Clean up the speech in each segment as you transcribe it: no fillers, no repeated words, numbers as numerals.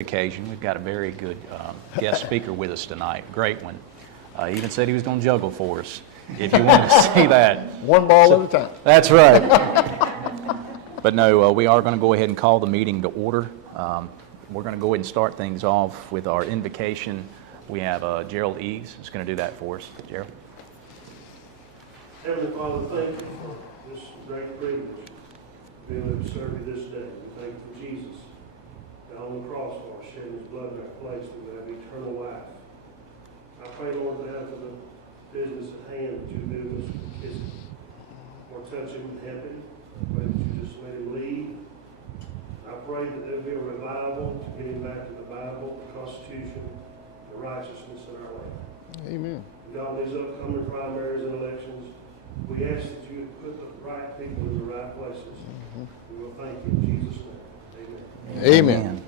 Occasion. We've got a very good guest speaker with us tonight. Great one. He even said he was going to juggle for us, if you wanted to see that. One ball at a time. That's right. But no, we are going to go ahead and call the meeting to order. We're going to go ahead and start things off with our invocation. We have Gerald Eves who's going to do that for us. Gerald. Heavenly Father, thank you for this great privilege of being able to serve you this day. We thank you for Jesus on the cross for us, shedding his blood in our place, that we have eternal life. I pray, Lord, now for the business at hand that you do with Mr. McKissick. Lord, touch him and help him. I pray that you just let him lead. I pray that there will be a revival to get him back to the Bible, the Constitution, the righteousness in our land. Amen. God, these upcoming primaries and elections, we ask that you put the right people in the right places. We will thank you in Jesus' name. Amen.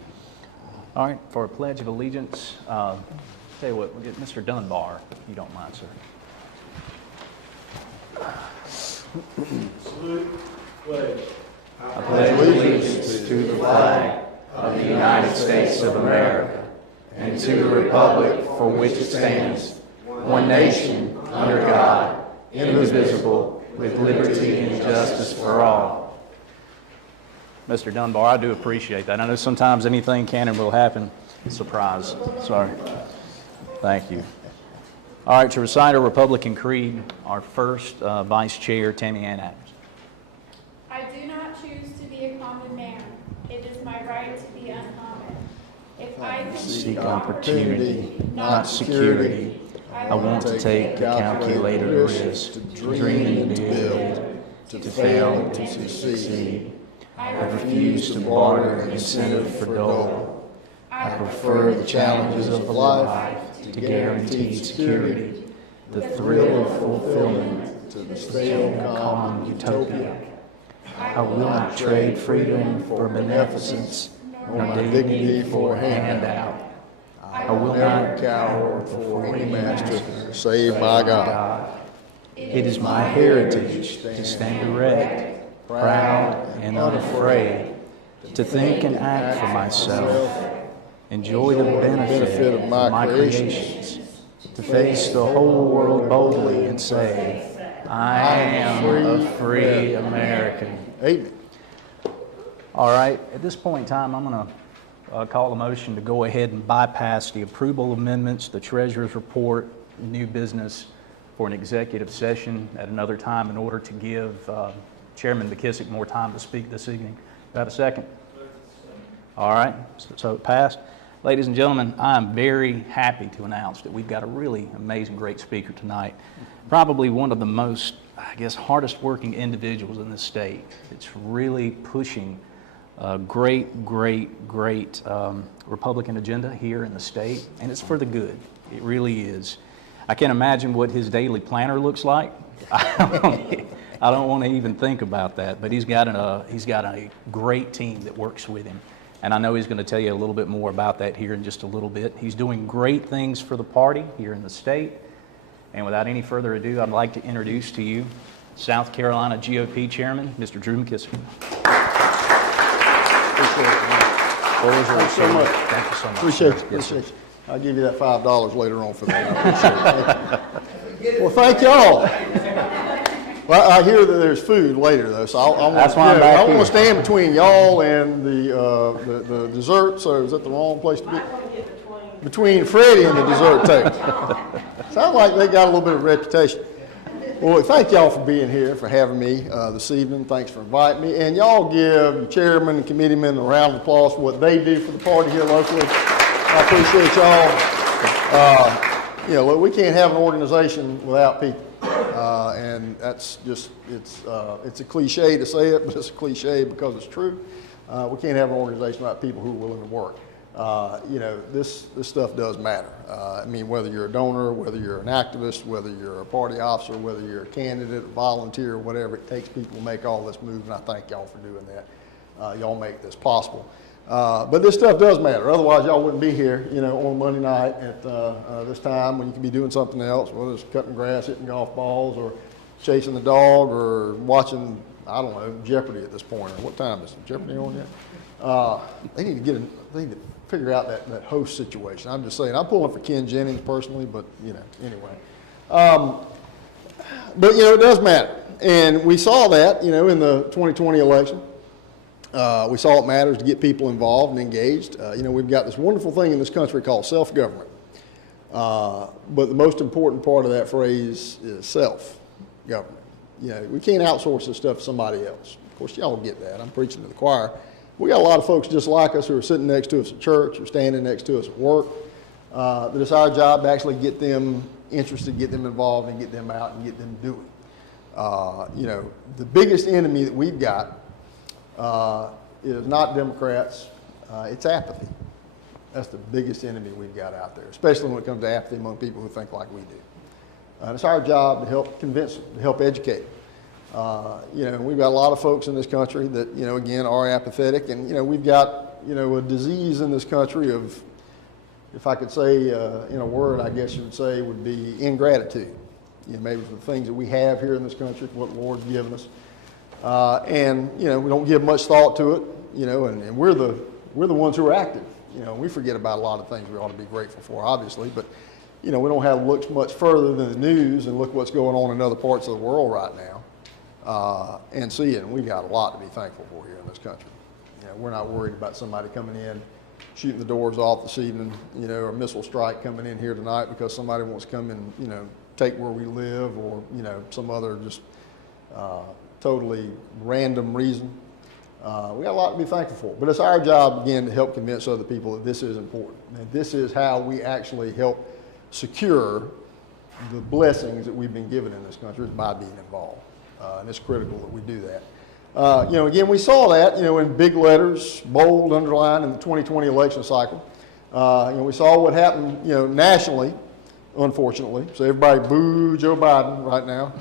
All right, for a pledge of allegiance, tell you what, we'll get Mr. Dunbar, if you don't mind, sir. Salute, pledge. I pledge allegiance to the flag of the United States of America and to the republic for which it stands, one nation, under God, indivisible, with liberty and justice for all. Mr. Dunbar, I do appreciate that. I know sometimes anything can and will happen. Surprise. Sorry. Thank you. All right, to recite our Republican Creed, our first Vice Chair, Tammy Ann Adams. I do not choose to be a common man. It is my right to be uncommon. If I can Seek opportunity, not security. I want to take a calculated risk, to dream and to build, to fail and to succeed. I refuse to barter incentive for dole. I prefer the challenges of life to guaranteed security, the thrill of fulfillment to the stale, calm utopia. I will not trade freedom for beneficence, nor dignity for a handout. I will not cower before any master save by God. It is my heritage to stand erect, proud and unafraid, to think and act for myself, enjoy the benefit of my creations, to face the whole world boldly and say, I am a free American. Amen. All right, at this point in time, I'm going to call a motion to go ahead and bypass the approval amendments, the treasurer's report, new business for an executive session at another time in order to give Chairman McKissick more time to speak this evening. Got a second? All right, so it passed. Ladies and gentlemen, I am very happy to announce that we've got a really amazing, great speaker tonight. Probably one of the most, I guess, hardest working individuals in this state. It's really pushing a great Republican agenda here in the state, and it's for the good. It really is. I can't imagine what his daily planner looks like. I don't want to even think about that, but he's got a great team that works with him. And I know he's going to tell you a little bit more about that here in just a little bit. He's doing great things for the party here in the state. And without any further ado, I'd like to introduce to you South Carolina GOP Chairman, Mr. Drew McKissick. Thanks so much. Thank you so much. Appreciate it. Yes, Appreciate it. I'll give you that $5 later on for that. Well, thank y'all. Well, I hear that there's food later, though, so I want to stand between y'all and the dessert. So is that the wrong place to be? Between Freddie and the dessert table. Sounds like they got a little bit of reputation. Well, thank y'all for being here, for having me this evening. Thanks for inviting me. And y'all give the chairman and committeemen a round of applause for what they do for the party here locally. I appreciate y'all. Look, we can't have an organization without people. And that's just, it's a cliche to say it, but it's a cliche because it's true. We can't have an organization without people who are willing to work. This stuff does matter. I mean, whether you're a donor, whether you're an activist, whether you're a party officer, whether you're a candidate, a volunteer, whatever, it takes people to make all this move, and I thank y'all for doing that. Y'all make this possible. But this stuff does matter. Otherwise, y'all wouldn't be here, on Monday night at this time when you could be doing something else, whether it's cutting grass, hitting golf balls, or chasing the dog, or watching, I don't know, Jeopardy at this point. Or what time is it? Jeopardy on yet? They need to figure out that host situation. I'm just saying, I'm pulling for Ken Jennings personally, but, anyway. But, it does matter. And we saw that, in the 2020 election. We saw it matters to get people involved and engaged. We've got this wonderful thing in this country called self-government. But the most important part of that phrase is self-government. We can't outsource this stuff to somebody else. Of course, y'all get that. I'm preaching to the choir. We got a lot of folks just like us who are sitting next to us at church or standing next to us at work. That it's our job to actually get them interested, get them involved, and get them out and get them doing. The biggest enemy that we've got is not Democrats, it's apathy. That's the biggest enemy we've got out there, especially when it comes to apathy among people who think like we do. And it's our job to help convince them, to help educate them. We've got a lot of folks in this country that, again, are apathetic. And, we've got, a disease in this country of, if I could say in a word, I guess you would say, would be ingratitude. Maybe for the things that we have here in this country, what the Lord's given us. And, we don't give much thought to it, and we're the ones who are active. We forget about a lot of things we ought to be grateful for, obviously, but, we don't have to look much further than the news and look what's going on in other parts of the world right now and see it. And we've got a lot to be thankful for here in this country. We're not worried about somebody coming in, shooting the doors off this evening, or a missile strike coming in here tonight because somebody wants to come and, take where we live or, some other just totally random reason. We got a lot to be thankful for, but it's our job, again, to help convince other people that this is important. And this is how we actually help secure the blessings that we've been given in this country, is by being involved. And it's critical that we do that. Again, we saw that, in big letters, bold, underlined in the 2020 election cycle. We saw what happened, nationally, unfortunately. So everybody boo Joe Biden right now.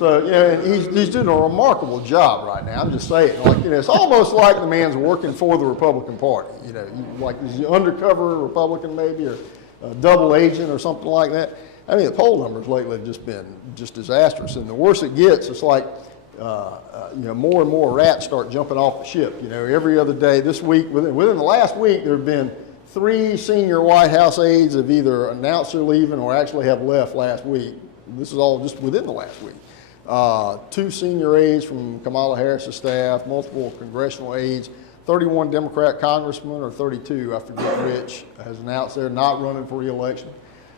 And he's doing a remarkable job right now. I'm just saying, it's almost like the man's working for the Republican Party. Like he's an undercover Republican maybe, or a double agent or something like that. I mean, the poll numbers lately have just been disastrous. And the worse it gets, it's like, more and more rats start jumping off the ship. Every other day this week, within the last week, there have been 3 senior White House aides have either announced they're leaving or actually have left last week. This is all just within the last week. 2 senior aides from Kamala Harris's staff, multiple congressional aides, 31 Democrat congressmen, or 32, I forget which, has announced they're not running for re-election.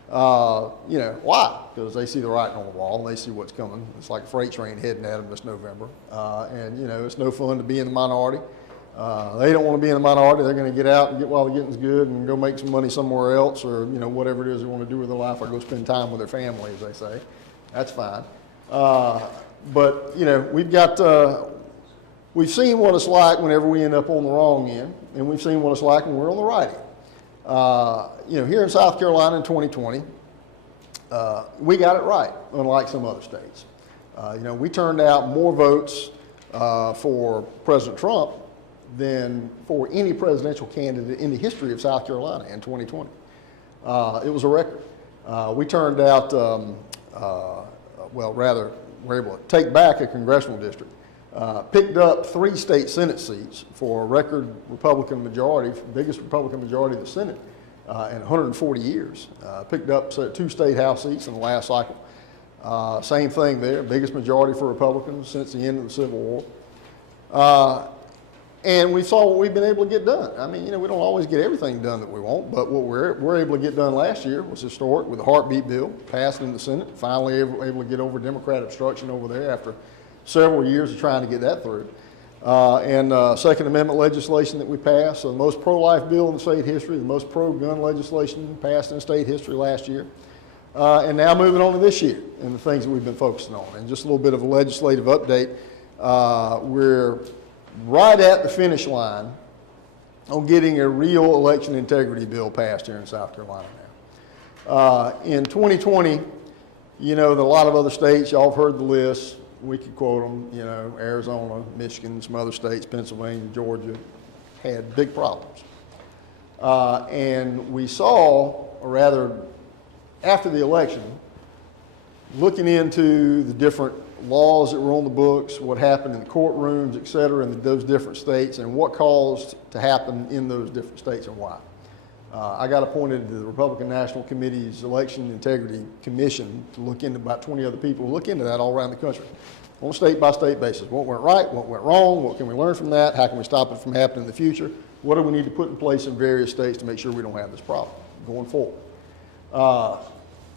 Why? Because they see the writing on the wall and they see what's coming. It's like a freight train heading at them this November. It's no fun to be in the minority. They don't want to be in the minority. They're going to get out and get while the getting's good and go make some money somewhere else, or, whatever it is they want to do with their life, or go spend time with their family, as they say. That's fine. But we've seen what it's like whenever we end up on the wrong end, and we've seen what it's like when we're on the right end. Here in South Carolina in 2020, we got it right, unlike some other states. We turned out more votes for President Trump than for any presidential candidate in the history of South Carolina in 2020. It was a record. We turned out, we're able to take back a congressional district, picked up 3 state Senate seats for a record Republican majority, biggest Republican majority of the Senate in 140 years. Picked up 2 state House seats in the last cycle. Same thing there, biggest majority for Republicans since the end of the Civil War. And we saw what we've been able to get done. I mean, we don't always get everything done that we want, but what we're able to get done last year was historic with the heartbeat bill passed in the Senate, finally able to get over Democrat obstruction over there after several years of trying to get that through. And Second Amendment legislation that we passed, so the most pro-life bill in the state history, the most pro-gun legislation passed in state history last year. And now moving on to this year and the things that we've been focusing on. And just a little bit of a legislative update. We're right at the finish line on getting a real election integrity bill passed here in South Carolina now. In 2020, that a lot of other states, y'all have heard the list, we could quote them, Arizona, Michigan, some other states, Pennsylvania, Georgia, had big problems. And we saw, or rather, after the election, looking into the different laws that were on the books, what happened in the courtrooms, et cetera, in those different states, and what caused to happen in those different states and why. I got appointed to the Republican National Committee's Election Integrity Commission to look into about 20 other people who look into that all around the country on a state-by-state basis. What went right, what went wrong, what can we learn from that, how can we stop it from happening in the future, what do we need to put in place in various states to make sure we don't have this problem going forward.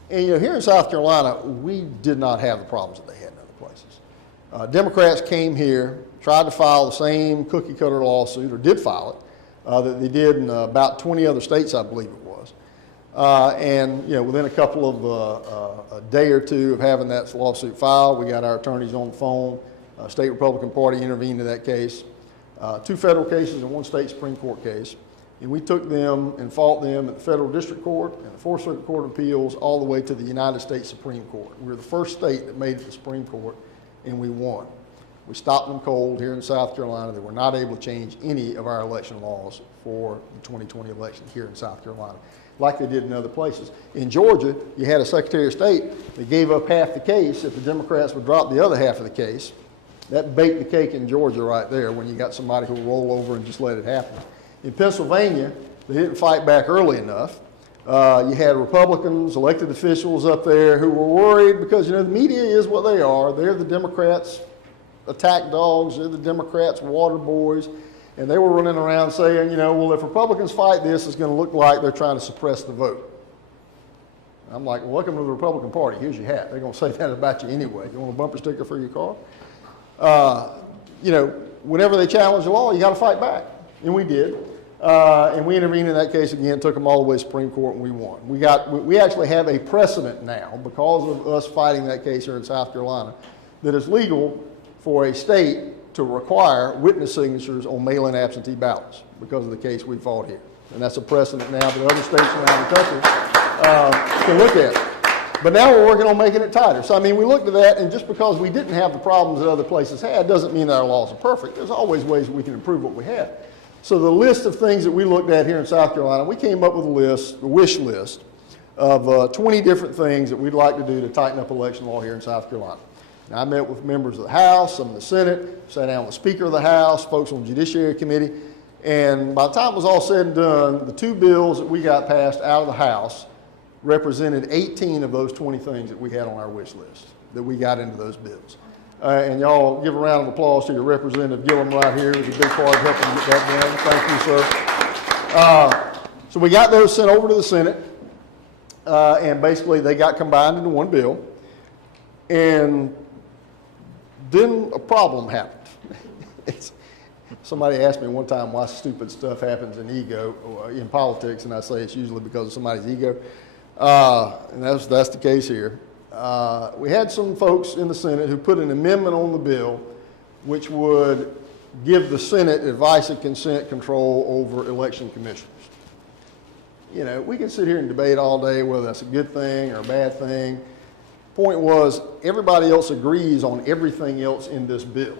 And here in South Carolina, we did not have the problems that they had in other places. Democrats came here, tried to file the same cookie-cutter lawsuit, or did file it, that they did in about 20 other states, I believe it was. And within a couple of a day or two of having that lawsuit filed, we got our attorneys on the phone. State Republican Party intervened in that case. 2 federal cases and 1 state Supreme Court case. And we took them and fought them at the Federal District Court and the 4th Circuit Court of Appeals all the way to the United States Supreme Court. We were the first state that made it to the Supreme Court, and we won. We stopped them cold here in South Carolina. They were not able to change any of our election laws for the 2020 election here in South Carolina, like they did in other places. In Georgia, you had a Secretary of State that gave up half the case if the Democrats would drop the other half of the case. That baked the cake in Georgia right there when you got somebody who will roll over and just let it happen. In Pennsylvania, they didn't fight back early enough. You had Republicans, elected officials up there who were worried because, the media is what they are. They're the Democrats' attack dogs. They're the Democrats' water boys. And they were running around saying, well, if Republicans fight this, it's going to look like they're trying to suppress the vote. I'm like, well, welcome to the Republican Party. Here's your hat. They're going to say that about you anyway. You want a bumper sticker for your car? Whenever they challenge the law, you got to fight back. And we did. And we intervened in that case again, took them all the way to the Supreme Court, and we won. We actually have a precedent now, because of us fighting that case here in South Carolina, that it's legal for a state to require witness signatures on mail-in absentee ballots because of the case we fought here. And that's a precedent now that other states around the country can look at. But now we're working on making it tighter. So, we looked at that, and just because we didn't have the problems that other places had doesn't mean that our laws are perfect. There's always ways we can improve what we have. So the list of things that we looked at here in South Carolina, we came up with a wish list of 20 different things that we'd like to do to tighten up election law here in South Carolina. Now, I met with members of the House, some of the Senate, sat down with the Speaker of the House, folks on the Judiciary Committee, and by the time it was all said and done, the 2 bills that we got passed out of the House represented 18 of those 20 things that we had on our wish list that we got into those bills. And y'all give a round of applause to your Representative Gillum right here. It was a big part of helping get that done. Thank you, sir. So we got those sent over to the Senate, and basically they got combined into one bill. And then a problem happened. Somebody asked me one time why stupid stuff happens in politics, and I say it's usually because of somebody's ego. And that's the case here. We had some folks in the Senate who put an amendment on the bill which would give the Senate advice and consent control over election commissioners. We can sit here and debate all day whether that's a good thing or a bad thing. Point was, everybody else agrees on everything else in this bill.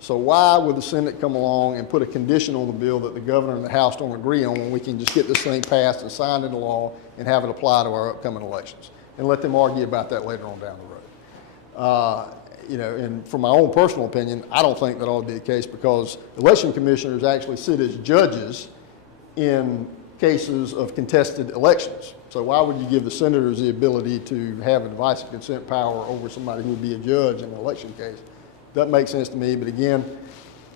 So why would the Senate come along and put a condition on the bill that the governor and the House don't agree on when we can just get this thing passed and signed into law and have it apply to our upcoming elections? And let them argue about that later on down the road. And from my own personal opinion, I don't think that ought to be the case, because election commissioners actually sit as judges in cases of contested elections. So why would you give the senators the ability to have advice and consent power over somebody who would be a judge in an election case? Doesn't make sense to me, but again,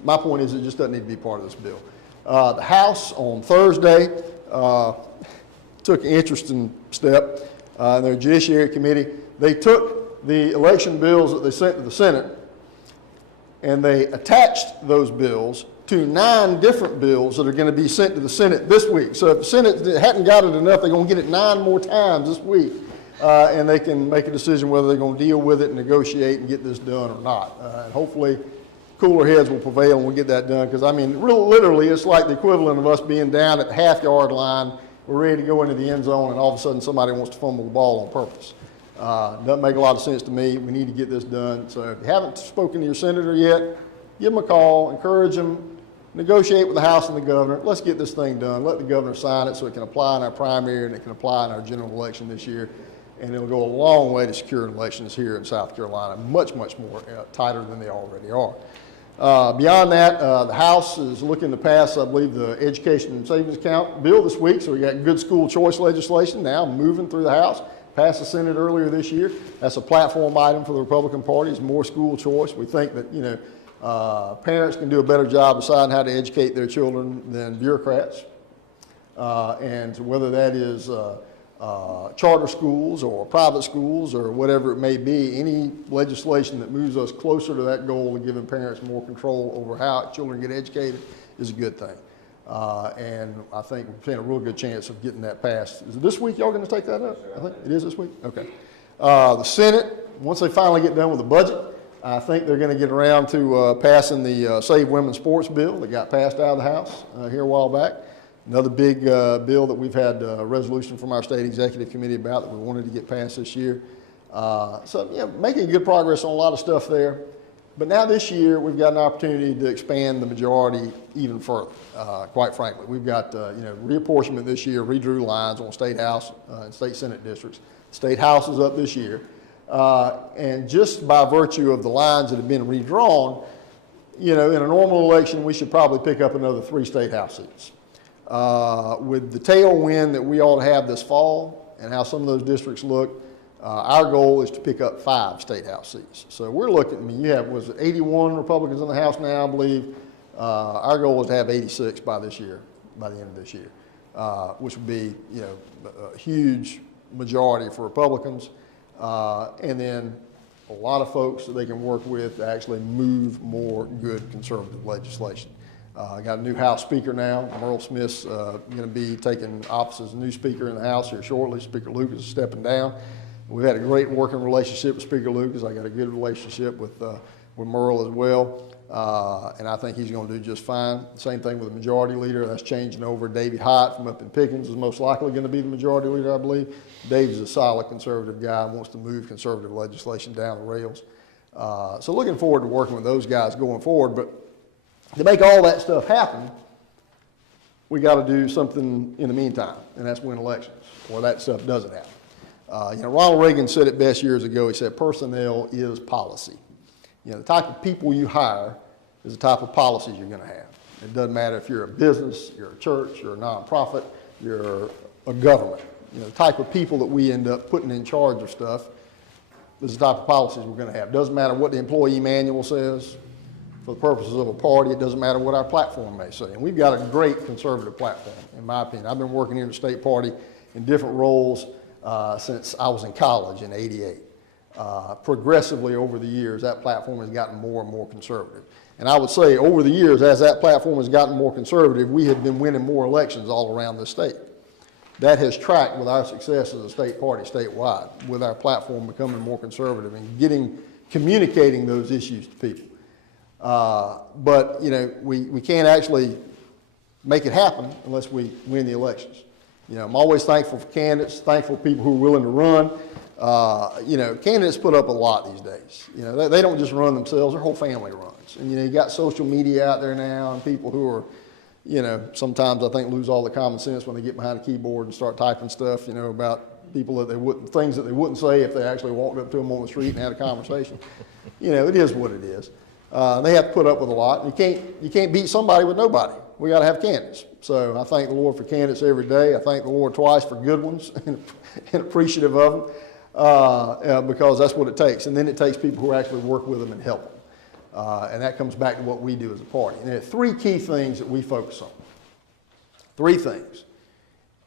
my point is it just doesn't need to be part of this bill. The House on Thursday took an interesting step. In their Judiciary Committee, they took the election bills that they sent to the Senate, and they attached those bills to 9 different bills that are going to be sent to the Senate this week. So if the Senate hadn't got it enough, they're going to get it 9 more times this week, and they can make a decision whether they're going to deal with it and negotiate and get this done or not. And hopefully cooler heads will prevail and we'll get that done, because literally it's like the equivalent of us being down at the half-yard line. We're ready to go into the end zone, and all of a sudden somebody wants to fumble the ball on purpose. Doesn't make a lot of sense to me. We need to get this done. So if you haven't spoken to your senator yet, give them a call, encourage them, negotiate with the House and the governor. Let's get this thing done. Let the governor sign it so it can apply in our primary and it can apply in our general election this year. and it'll go a long way to securing elections here in South Carolina, much, much more tighter than they already are. Beyond that, the House is looking to pass, I believe, the Education and Savings Account bill this week, so we got good school choice legislation now moving through the House. Passed the Senate earlier this year. That's a platform item for the Republican Party, is more school choice. We think that, you know, parents can do a better job deciding how to educate their children than bureaucrats. And whether that is charter schools or private schools or whatever it may be, any legislation that moves us closer to that goal of giving parents more control over how children get educated is a good thing. And I think we're seeing a real good chance of getting that passed. Is it this week y'all going to take that up? I think it is this week? Okay. The Senate, once they finally get done with the budget, I think they're going to get around to passing the Save Women's Sports bill that got passed out of the House here a while back. Another big bill that we've had a resolution from our state executive committee about that we wanted to get passed this year. So, yeah, making good progress on a lot of stuff there. But now this year, we've got an opportunity to expand the majority even further, quite frankly. We've got, you know, reapportionment this year, redrew lines on state house and state senate districts. State house is up this year. And just by virtue of the lines that have been redrawn, you know, in a normal election, we should probably pick up another 3 state house seats. With the tailwind that we ought to have this fall and how some of those districts look, our goal is to pick up 5 state house seats. So we're looking, I mean, you have, was it 81 Republicans in the House now, I believe. Our goal is to have 86 by this year, by the end of this year, which would be, you know, a huge majority for Republicans. And then a lot of folks that they can work with to actually move more good conservative legislation. Got a new House Speaker now. Merle Smith's going to be taking office as a new Speaker in the House here shortly. Speaker Lucas is stepping down. We've had a great working relationship with Speaker Lucas. I got a good relationship with Merle as well, and I think he's going to do just fine. Same thing with the Majority Leader. That's changing over. Davey Hott from up in Pickens is most likely going to be the Majority Leader, I believe. Dave's a solid conservative guy and wants to move conservative legislation down the rails. So looking forward to working with those guys going forward. But to make all that stuff happen, we got to do something in the meantime, and that's win elections, or that stuff doesn't happen. You know, Ronald Reagan said it best years ago. He said, personnel is policy. You know, the type of people you hire is the type of policies you're going to have. It doesn't matter if you're a business, you're a church, you're a nonprofit, you're a government. You know, the type of people that we end up putting in charge of stuff is the type of policies we're going to have. It doesn't matter what the employee manual says. For the purposes of a party, it doesn't matter what our platform may say. And we've got a great conservative platform, in my opinion. I've been working here in the state party in different roles since I was in college in '88. Progressively over the years, that platform has gotten more and more conservative. And I would say over the years, as that platform has gotten more conservative, we have been winning more elections all around the state. That has tracked with our success as a state party statewide, with our platform becoming more conservative and communicating those issues to people. But, you know, we can't actually make it happen unless we win the elections. You know, I'm always thankful for candidates, thankful for people who are willing to run. You know, candidates put up a lot these days. You know, they don't just run themselves, their whole family runs. And, you know, you got social media out there now and people who are, you know, sometimes I think lose all the common sense when they get behind a keyboard and start typing stuff, you know, about people that they wouldn't, things that they wouldn't say if they actually walked up to them on the street and had a conversation. You know, it is what it is. They have to put up with a lot. You can't beat somebody with nobody. We got to have candidates. So I thank the Lord for candidates every day. I thank the Lord twice for good ones and appreciative of them because that's what it takes. And then it takes people who actually work with them and help them. And that comes back to what we do as a party. And there are 3 key things that we focus on. 3 things.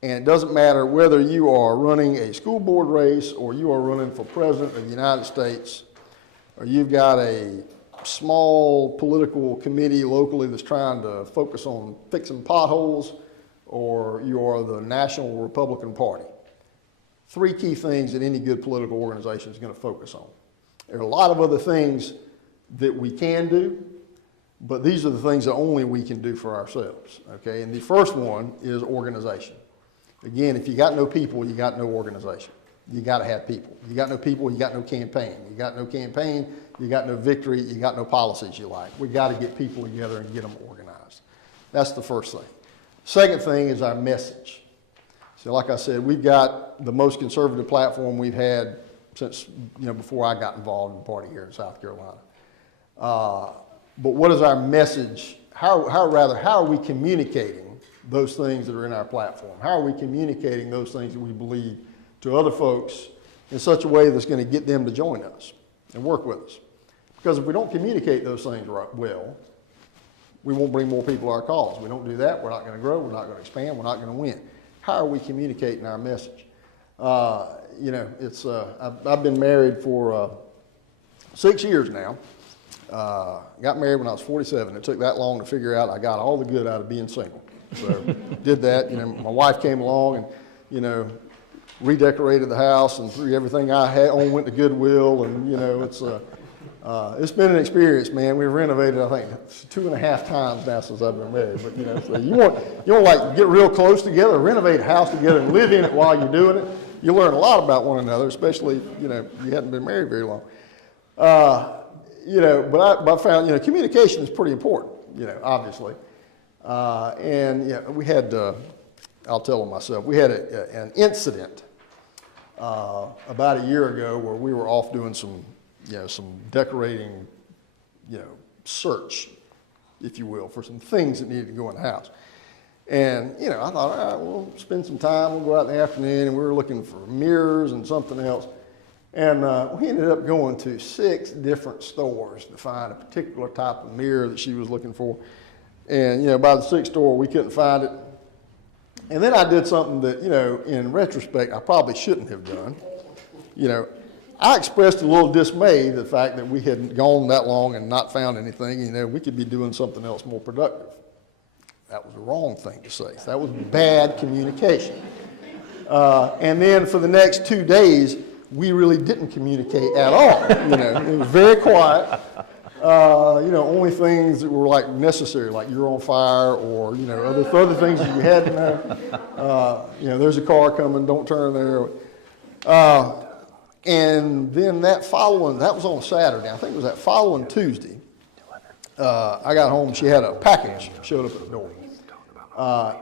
And it doesn't matter whether you are running a school board race or you are running for president of the United States or you've got a small political committee locally that's trying to focus on fixing potholes, or you are the National Republican Party. 3 key things that any good political organization is going to focus on. There are a lot of other things that we can do, but these are the things that only we can do for ourselves, okay? And the first one is organization. Again, if you got no people, you got no organization. You got to have people. You got no people, you got no campaign. You got no campaign, you got no victory, you got no policies you like. We got to get people together and get them organized. That's the first thing. Second thing is our message. So like I said, we've got the most conservative platform we've had since, before I got involved in the party here in South Carolina. But what is our message? How are we communicating those things that are in our platform? How are we communicating those things that we believe to other folks in such a way that's going to get them to join us and work with us? Because if we don't communicate those things well, we won't bring more people to our cause. We don't do that, we're not going to grow, we're not going to expand, we're not going to win. How are we communicating our message? I've been married for 6 years now. Got married when I was 47. It took that long to figure out I got all the good out of being single. So did that. My wife came along and, redecorated the house and threw everything I had on, went to Goodwill, and it's been an experience, man. We've renovated, I think, 2.5 times now since I've been married. But so you want like get real close together, renovate a house together, and live in it while you're doing it. You learn a lot about one another, especially you hadn't been married very long. But I found communication is pretty important. Obviously, and we had I'll tell them myself. We had an incident about a year ago where we were off doing some decorating, search, if you will, for some things that needed to go in the house. And, I thought, all right, we'll spend some time, we'll go out in the afternoon, and we were looking for mirrors and something else. And we ended up going to 6 different stores to find a particular type of mirror that she was looking for. And, by the 6th store, we couldn't find it. And then I did something that, in retrospect, I probably shouldn't have done. I expressed a little dismay the fact that we hadn't gone that long and not found anything. We could be doing something else more productive. That was the wrong thing to say. That was bad communication. And then for the next 2 days, we really didn't communicate at all. It was very quiet. Only things that were like necessary, like you're on fire, or other things that you had to know. There's a car coming, don't turn there. And then that was on Saturday. I think it was that following Tuesday. I got home. She had a package showed up at the door,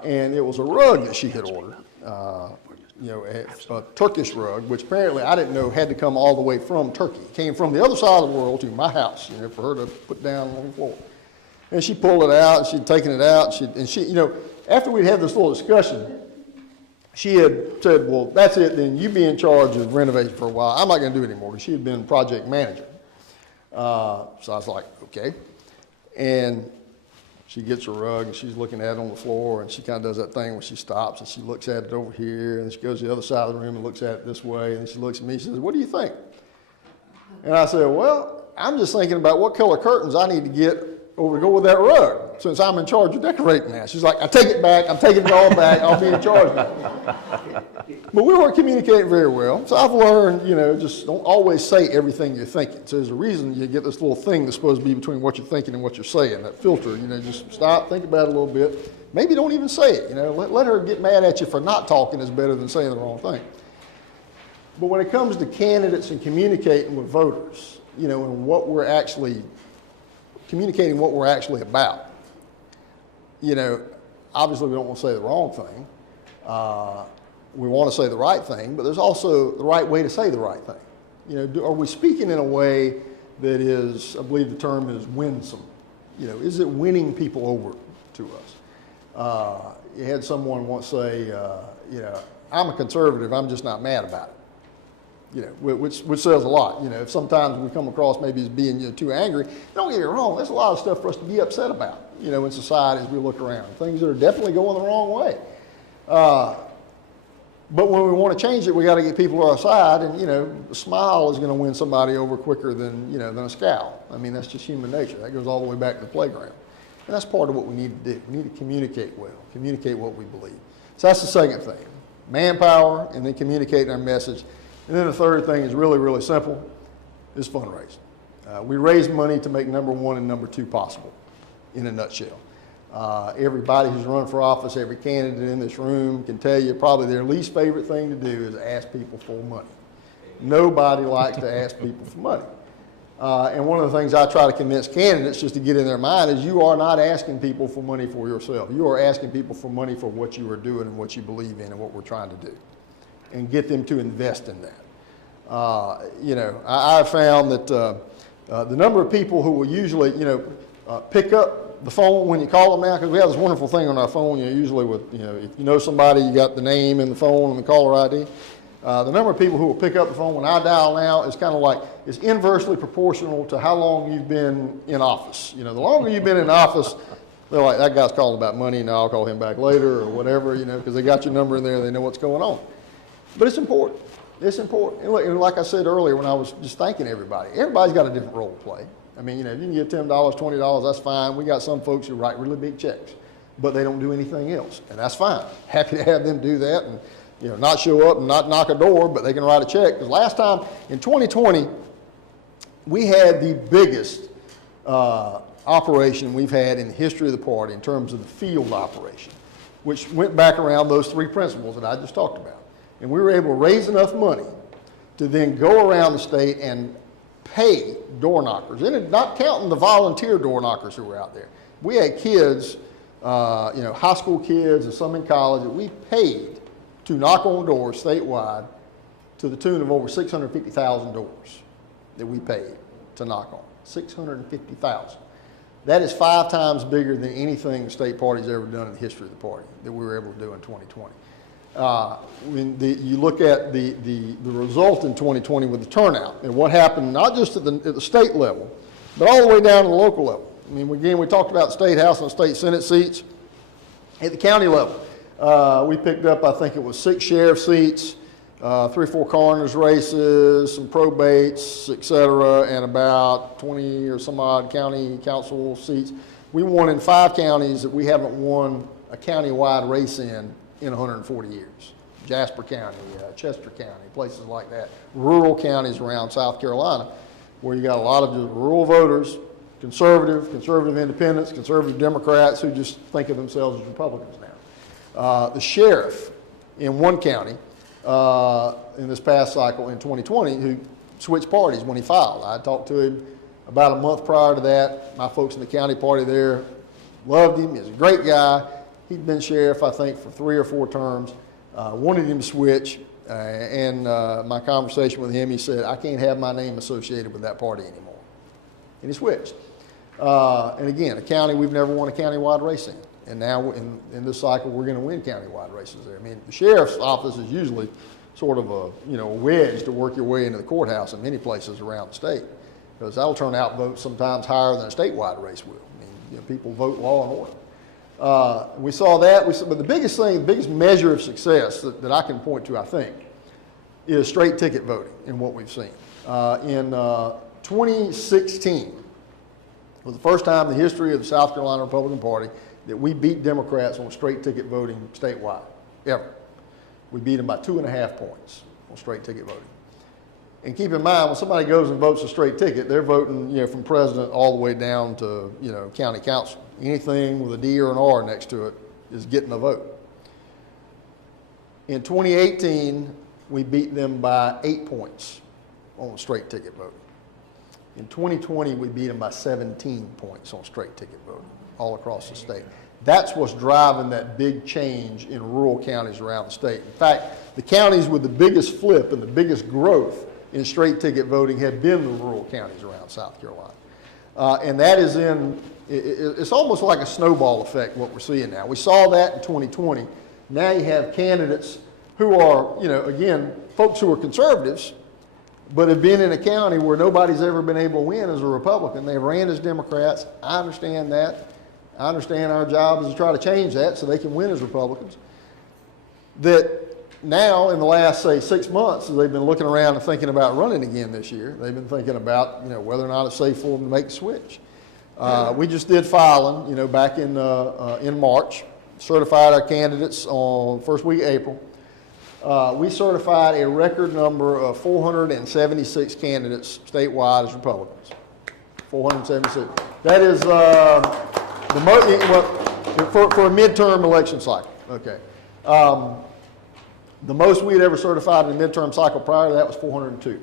and it was a rug that she had ordered. A Turkish rug, which apparently I didn't know had to come all the way from Turkey. It came from the other side of the world to my house, for her to put down on the floor. And she pulled it out, and she'd taken it out, and she, after we'd had this little discussion, she had said, well, that's it, then you be in charge of renovation for a while. I'm not going to do it anymore, because she had been project manager. So I was like, okay. And she gets her rug, and she's looking at it on the floor, and she kind of does that thing where she stops, and she looks at it over here, and she goes to the other side of the room and looks at it this way, and then she looks at me and says, what do you think? And I said, well, I'm just thinking about what color curtains I need to get over to go with that rug, since I'm in charge of decorating that. She's like, I take it back, I'm taking it all back, I'll be in charge now. But we weren't communicating very well. So I've learned, just don't always say everything you're thinking. So there's a reason you get this little thing that's supposed to be between what you're thinking and what you're saying, that filter, just stop, think about it a little bit. Maybe don't even say it, let her get mad at you for not talking is better than saying the wrong thing. But when it comes to candidates and communicating with voters, and what we're actually communicating what we're actually about. Obviously we don't want to say the wrong thing. We want to say the right thing, but there's also the right way to say the right thing. Are we speaking in a way that is, I believe the term is winsome? Is it winning people over to us? You had someone once say, I'm a conservative, I'm just not mad about it. Which says a lot. If sometimes we come across maybe as being too angry, don't get me wrong, there's a lot of stuff for us to be upset about, in society as we look around. Things that are definitely going the wrong way. But when we want to change it, we got to get people to our side, and a smile is going to win somebody over quicker than than a scowl. I mean, that's just human nature. That goes all the way back to the playground. And that's part of what we need to do. We need to communicate well, communicate what we believe. So that's the second thing. Manpower, and then communicating our message. And then the third thing is really, really simple, is fundraising. We raise money to make number 1 and number 2 possible, in a nutshell. Everybody who's run for office, every candidate in this room can tell you probably their least favorite thing to do is ask people for money. Nobody likes to ask people for money. And one of the things I try to convince candidates just to get in their mind is you are not asking people for money for yourself. You are asking people for money for what you are doing and what you believe in and what we're trying to do, and get them to invest in that. You know, I've found that the number of people who will usually, you know, pick up the phone when you call them now, because we have this wonderful thing on our phone, you know, usually with, you know, if you know somebody, you got the name and the phone and the caller ID. The number of people who will pick up the phone when I dial now is kind of like, it's inversely proportional to how long you've been in office. You know, the longer you've been in office, they're like, that guy's calling about money, now I'll call him back later or whatever, you know, because they got your number in there, they know what's going on. But it's important. It's important. And like I said earlier when I was just thanking everybody, everybody's got a different role to play. I mean, you know, if you can give $10, $20, that's fine. We got some folks who write really big checks, but they don't do anything else, and that's fine. Happy to have them do that and, you know, not show up and not knock a door, but they can write a check. Because last time, in 2020, we had the biggest operation we've had in the history of the party in terms of the field operation, which went back around those three principles that I just talked about. And we were able to raise enough money to then go around the state and pay door knockers, and not counting the volunteer door knockers who were out there. We had kids, you know, high school kids and some in college that we paid to knock on doors statewide to the tune of over 650,000 doors that we paid to knock on. 650,000. That is 5 times bigger than anything the state party's ever done in the history of the party that we were able to do in 2020. When you look at the result in 2020 with the turnout and what happened not just at the state level, but all the way down to the local level. I mean, again, we talked about the state house and the state senate seats. At the county level, we picked up, I think it was 6 sheriff seats, 3 or 4 coroner's races, some probates, et cetera, and about 20 or some odd county council seats. We won in 5 counties that we haven't won a county-wide race in 140 years. Jasper County, Chester County, places like that. Rural counties around South Carolina where you got a lot of just rural voters, conservative independents, conservative Democrats who just think of themselves as Republicans now. The sheriff in one county in this past cycle in 2020 who switched parties when he filed. I talked to him about a month prior to that. My folks in the county party there loved him. He's a great guy. He'd been sheriff, I think, for 3 or 4 terms, wanted him to switch, and my conversation with him, he said, I can't have my name associated with that party anymore. And he switched. And again, a county we've never won a county-wide race in. And now in this cycle, we're going to win county-wide races there. I mean, the sheriff's office is usually sort of a, you know, a wedge to work your way into the courthouse in many places around the state, because that'll turn out votes sometimes higher than a statewide race will. I mean, you know, people vote law and order. We saw that, but the biggest thing, the biggest measure of success that I can point to, I think, is straight ticket voting in what we've seen. In 2016 was the first time in the history of the South Carolina Republican Party that we beat Democrats on straight ticket voting statewide, ever. We beat them by 2.5 points on straight ticket voting. And keep in mind, when somebody goes and votes a straight ticket, they're voting, you know, from president all the way down to, you know, county council. Anything with a D or an R next to it is getting a vote. In 2018, we beat them by 8 points on straight ticket voting. In 2020, we beat them by 17 points on straight ticket voting all across the state. That's what's driving that big change in rural counties around the state. In fact, the counties with the biggest flip and the biggest growth in straight ticket voting have been the rural counties around South Carolina. And that is it's almost like a snowball effect what we're seeing now. We saw that in 2020. Now you have candidates who are, you know, again, folks who are conservatives, but have been in a county where nobody's ever been able to win as a Republican. They ran as Democrats. I understand that. I understand our job is to try to change that so they can win as Republicans. That now, in the last, say, 6 months, they've been looking around and thinking about running again this year. They've been thinking about, you know, whether or not it's safe for them to make the switch. We just did filing, you know, back in March, certified our candidates on first week of April. We certified a record number of 476 candidates statewide as Republicans. 476. That is the most, well, for a midterm election cycle. Okay. The most we had ever certified in a midterm cycle prior to that was 402.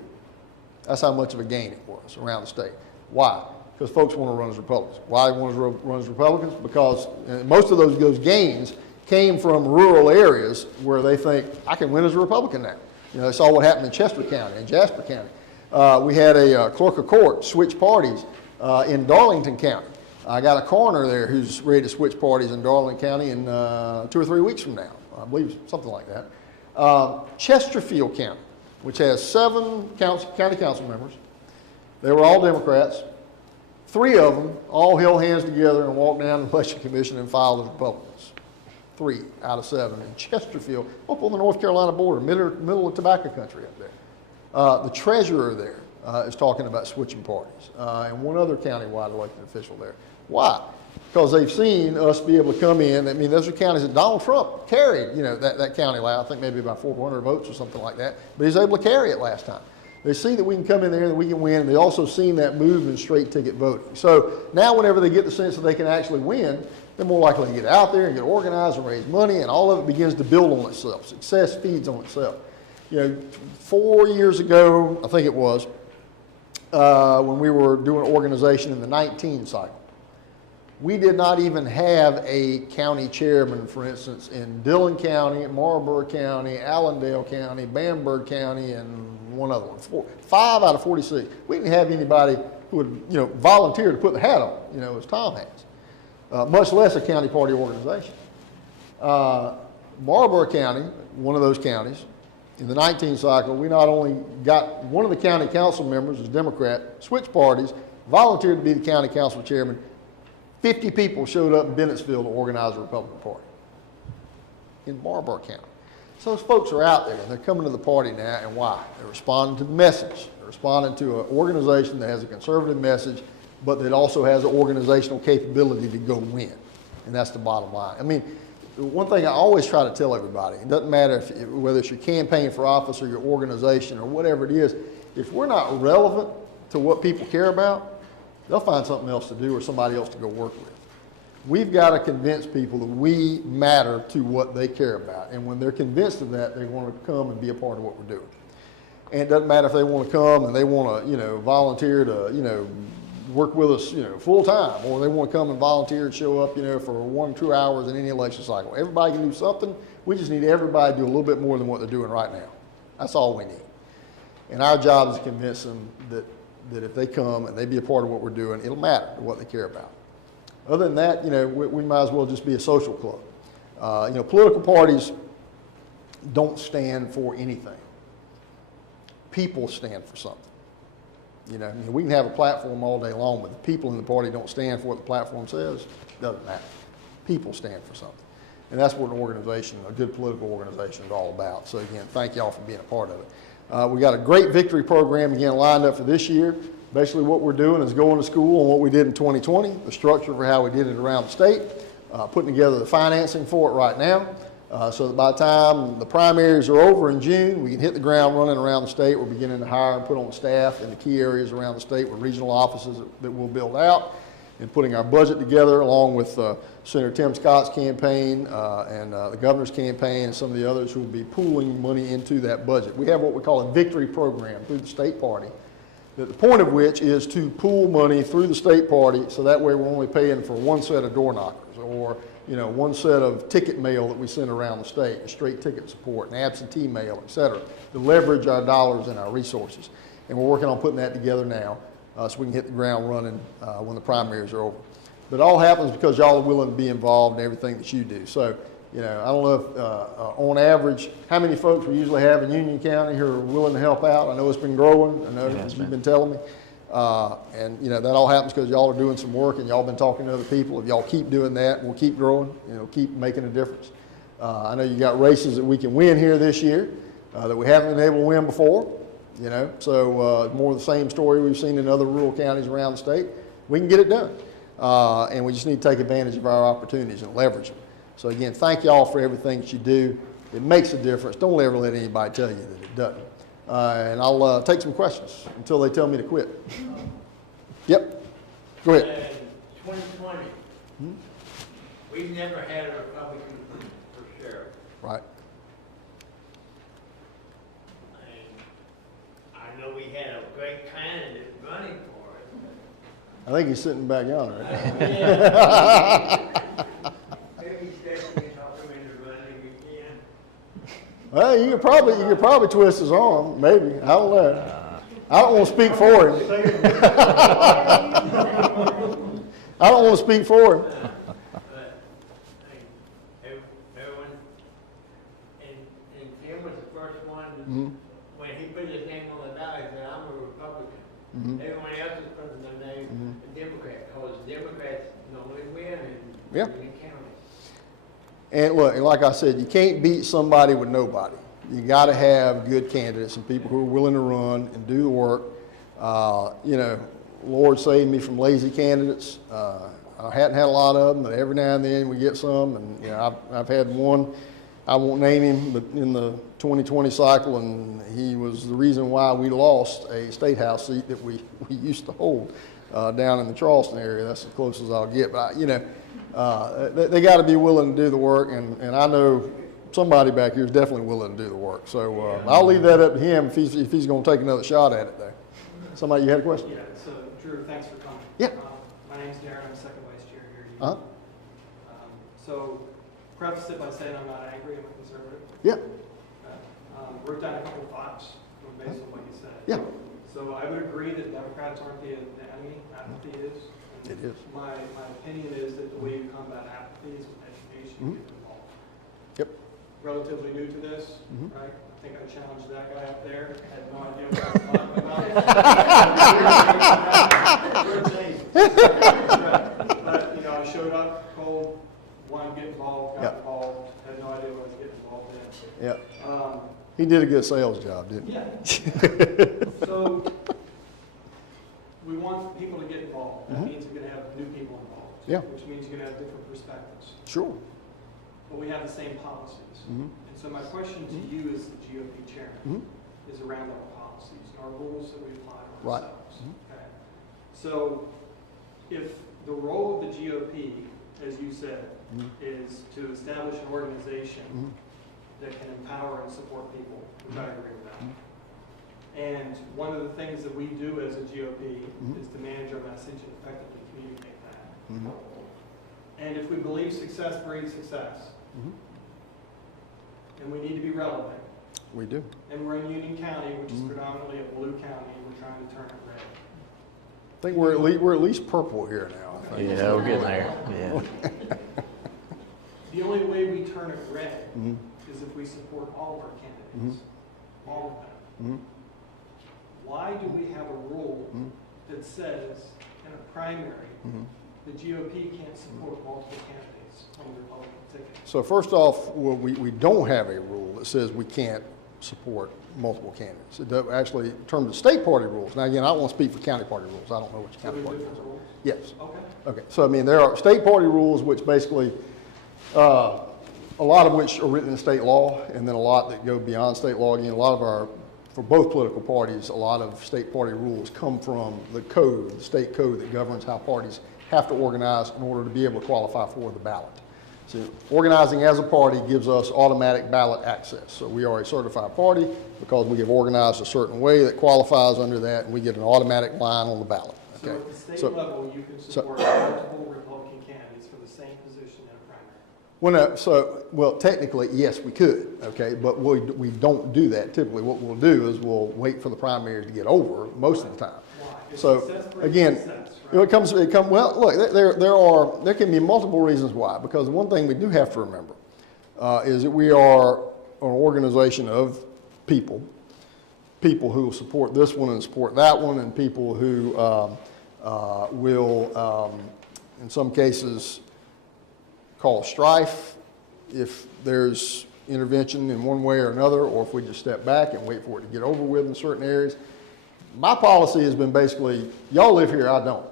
That's how much of a gain it was around the state. Why? Because folks want to run as Republicans. Why they want to run as Republicans? Because most of those gains came from rural areas where they think, I can win as a Republican now. They saw what happened in Chester County and Jasper County. We had a clerk of court switch parties in Darlington County. I got a coroner there who's ready to switch parties in Darlington County in 2 or 3 weeks from now. I believe something like that. Chesterfield County, which has 7 county council members. They were all Democrats. 3 of them all held hands together and walked down to the election commission and filed as Republicans. 3 out of 7 in Chesterfield, up on the North Carolina border, middle of tobacco country up there. The treasurer there is talking about switching parties, and one other countywide elected official there. Why? Because they've seen us be able to come in. I mean, those are counties that Donald Trump carried, that county last, I think maybe about 400 votes or something like that, but he's able to carry it last time. They see that we can come in there and we can win, and they also seen that move in straight ticket voting. So now whenever they get the sense that they can actually win, they're more likely to get out there and get organized and raise money, and all of it begins to build on itself. Success feeds on itself. 4 years ago, I think it was, when we were doing organization in the 19 cycle, we did not even have a county chairman, for instance, in Dillon County, Marlborough County, Allendale County, Bamberg County, and one other one. 5 out of 46. We didn't have anybody who would, volunteer to put the hat on, as Tom has, much less a county party organization. Marlborough County, one of those counties, in the 19 cycle, we not only got one of the county council members, as Democrat, switched parties, volunteered to be the county council chairman. 50 people showed up in Bennettsville to organize a Republican Party in Marlborough County. So those folks are out there, and they're coming to the party now, and why? They're responding to the message. They're responding to an organization that has a conservative message, but that also has an organizational capability to go win, and that's the bottom line. I mean, one thing I always try to tell everybody, it doesn't matter whether it's your campaign for office or your organization or whatever it is, if we're not relevant to what people care about, they'll find something else to do or somebody else to go work with. We've got to convince people that we matter to what they care about. And when they're convinced of that, they want to come and be a part of what we're doing. And it doesn't matter if they want to come and they want to, volunteer to, work with us, full time, or they want to come and volunteer and show up, for 1 or 2 hours in any election cycle. Everybody can do something. We just need everybody to do a little bit more than what they're doing right now. That's all we need. And our job is to convince them that if they come and they be a part of what we're doing, it'll matter to what they care about. Other than that, we might as well just be a social club. Political parties don't stand for anything. People stand for something. We can have a platform all day long, but the people in the party don't stand for what the platform says. It doesn't matter. People stand for something. And that's what an organization, a good political organization, is all about. So again, thank y'all for being a part of it. We got a great victory program again lined up for this year. Basically what we're doing is going to school on what we did in 2020, the structure for how we did it around the state, putting together the financing for it right now, so that by the time the primaries are over in June, we can hit the ground running around the state. We're beginning to hire and put on staff in the key areas around the state with regional offices that we'll build out, and putting our budget together along with Senator Tim Scott's campaign and the governor's campaign and some of the others who will be pooling money into that budget. We have what we call a victory program through the state party, the point of which is to pool money through the state party so that way we're only paying for one set of door knockers or one set of ticket mail that we send around the state, and straight ticket support and absentee mail, et cetera, to leverage our dollars and our resources. And we're working on putting that together now so we can hit the ground running when the primaries are over. But it all happens because y'all are willing to be involved in everything that you do. So, I don't know if, on average, how many folks we usually have in Union County who are willing to help out. I know it's been growing. I know you've been telling me. And, that all happens because y'all are doing some work and y'all been talking to other people. If y'all keep doing that, we'll keep growing, keep making a difference. I know you got races that we can win here this year that we haven't been able to win before, So more of the same story we've seen in other rural counties around the state. We can get it done. And we just need to take advantage of our opportunities and leverage them. So again, thank y'all for everything that you do. It makes a difference. Don't ever let anybody tell you that it doesn't. And I'll take some questions until they tell me to quit. Yep. Go ahead. In 2020, we've never had a Republican for sheriff. Right. And I know we had a great I think he's sitting back yonder. Right? Maybe Stephanie can help him into running again. Well, you could probably twist his arm, maybe. I don't know. I don't want to speak for him. I don't want to speak for him. But everyone, and Tim was the first one, when he put his name on the ballot, he said, I'm a Republican. Everyone else is putting their name a Democrat, because Democrats normally win Yeah. in the county. And look, like I said, you can't beat somebody with nobody. You got to have good candidates and people who are willing to run and do the work. You know, Lord save me from lazy candidates. I hadn't had a lot of them, but every now and then we get some. And you know, I've had one. I won't name him, but in the 2020 cycle, and he was the reason why we lost a state house seat that we used to hold down in the Charleston area. That's as close as I'll get. But you know, they got to be willing to do the work, and I know somebody back here is definitely willing to do the work. So I'll leave that up to him if he's going to take another shot at it there. Somebody, you had a question? Yeah, so Drew, thanks for coming. Yeah. My name's Darren, I'm second vice chair here. Uh-huh. So preface it by saying I'm not angry, I'm a conservative. Yeah. Wrote down a couple of thoughts based on what you said. Yeah. So I would agree that Democrats aren't the enemy, apathy is. It is. My opinion is that the way you combat apathy is with education, get involved. Yep. Relatively new to this, right? I think I challenged that guy up there, had no idea what I was talking about. But, you know, I showed up, cold, wanted to get involved, got involved, had no idea what I was getting involved in. Yeah. He did a good sales job, didn't he? Yeah. So we want people to get involved. That means you're going to have new people involved. Yeah. Which means you're going to have different perspectives. Sure. But we have the same policies. And so my question to you as the GOP chairman is around our policies, our rules that we apply to ourselves. Okay. So if the role of the GOP, as you said, is to establish an organization that can empower and support people, which I agree with that. And one of the things that we do as a GOP is to manage our message and effectively communicate that. And if we believe success breeds success, and we need to be relevant, We do. and we're in Union County, which is predominantly a blue county, and we're trying to turn it red. I think we're at least purple here now, I think. Yeah, we're getting there. Yeah. The only way we turn it red is if we support all of our candidates, all of them. Why do we have a rule that says in a primary the GOP can't support multiple candidates on the Republican ticket? So first off, well, we don't have a rule that says we can't support multiple candidates. It does, actually, in terms of state party rules. Now, again, I don't want to speak for county party rules. I don't know what your So county there's party different rules rules? are. Yes. Okay. Okay. So, I mean, there are state party rules which basically, a lot of which are written in state law, and then a lot that go beyond state law. Again, a lot of our, for both political parties, a lot of state party rules come from the code, the state code that governs how parties have to organize in order to be able to qualify for the ballot. So organizing as a party gives us automatic ballot access. So we are a certified party because we have organized a certain way that qualifies under that, and we get an automatic line on the ballot. So Okay. at the state So- level, you can support multiple Republican candidates for the same position in a primary. Well, no, well, technically, yes, we could, okay, but we don't do that typically. What we'll do is we'll wait for the primaries to get over most of the time. Why? If So, success breeds again, success, well, look, there can be multiple reasons why, because one thing we do have to remember is that we are an organization of people who will support this one and support that one, and people who will, in some cases, cause strife if there's intervention in one way or another, or if we just step back and wait for it to get over with in certain areas. My policy has been basically, y'all live here, I don't.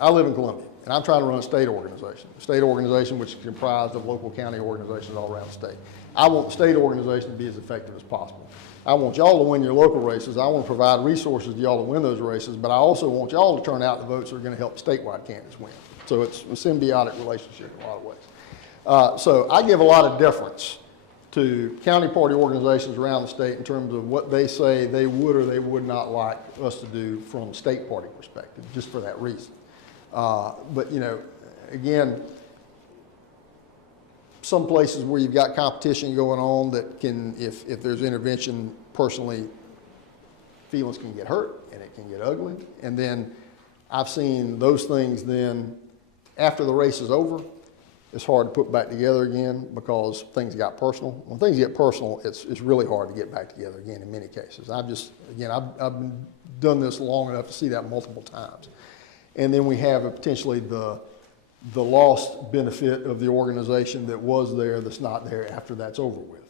I live in Columbia, and I'm trying to run a state organization which is comprised of local county organizations all around the state. I want the state organization to be as effective as possible. I want y'all to win your local races. I want to provide resources to y'all to win those races, but I also want y'all to turn out the votes that are going to help statewide candidates win. So it's a symbiotic relationship in a lot of ways. So I give a lot of deference to county party organizations around the state in terms of what they say they would or they would not like us to do from a state party perspective, just for that reason. But, you know, again, some places where you've got competition going on that can, if there's intervention, personally, feelings can get hurt and it can get ugly. And then I've seen those things then, after the race is over, it's hard to put back together again because things got personal. When things get personal, it's really hard to get back together again in many cases. I've been done this long enough to see that multiple times. And then we have potentially the lost benefit of the organization that was there that's not there after that's over with.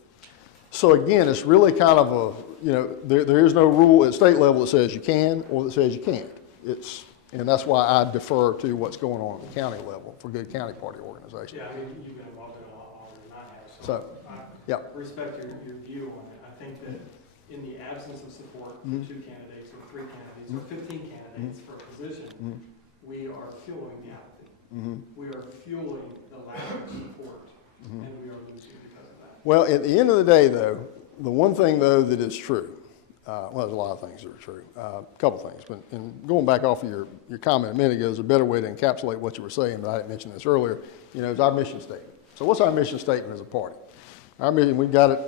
So again, it's really kind of a, you know, there is no rule at state level that says you can or that says you can't. And that's why I defer to what's going on at the county level for good county party organizations. Yeah, I mean, you've been involved in it a lot longer than I have, So, I respect your view on it. I think that in the absence of support for 2 candidates or 3 candidates or 15 candidates for a position, we are fueling the apathy. We are fueling the lack of support, and we are losing because of that. Well, at the end of the day, though, the one thing, though, that is true, well, there's a lot of things that are true, a couple things, but in going back off of your comment a minute ago, there's a better way to encapsulate what you were saying, but I didn't mention this earlier, you know, it's our mission statement. So what's our mission statement as a party? Our mission, we've got it,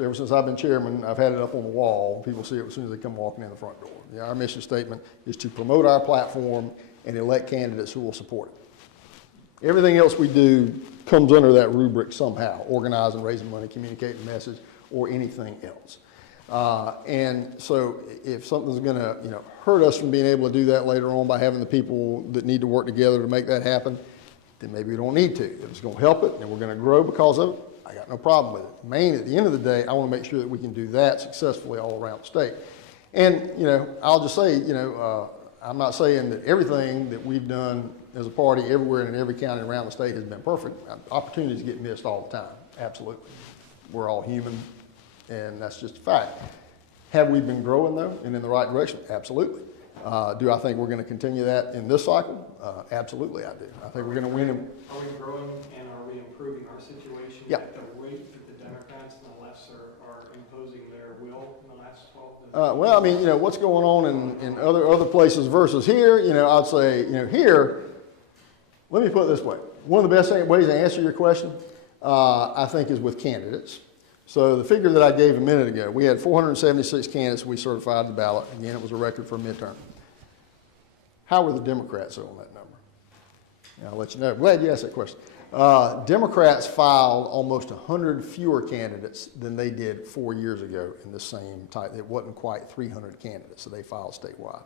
ever since I've been chairman, I've had it up on the wall, people see it as soon as they come walking in the front door. Yeah, our mission statement is to promote our platform and elect candidates who will support it. Everything else we do comes under that rubric somehow, organizing, raising money, communicating message, or anything else. And so if something's going to, you know, hurt us from being able to do that later on by having the people that need to work together to make that happen, then maybe we don't need to. If it's going to help it and we're going to grow because of it, I got no problem with it. Mainly, at the end of the day, I want to make sure that we can do that successfully all around the state. And, you know, I'll just say, you know, I'm not saying that everything that we've done as a party everywhere and in every county around the state has been perfect. Opportunities get missed all the time, absolutely. We're all human, and that's just a fact. Have we been growing, though, and in the right direction? Absolutely. Do I think we're going to continue that in this cycle? Absolutely, I do. I think we're going to win. Are we growing and are we improving our situation at the rate that the Democrats and the lefts are imposing their will in the last 12 well, I mean, you know, what's going on in other places versus here, you know, I'd say, you know, here, let me put it this way. One of the best ways to answer your question, I think, is with candidates. So the figure that I gave a minute ago, we had 476 candidates we certified the ballot. Again, it was a record for a midterm. How were the Democrats on that number? And I'll let you know. I'm glad you asked that question. Democrats filed almost 100 fewer candidates than they did 4 years ago in the same type. It wasn't quite 300 candidates, so they filed statewide.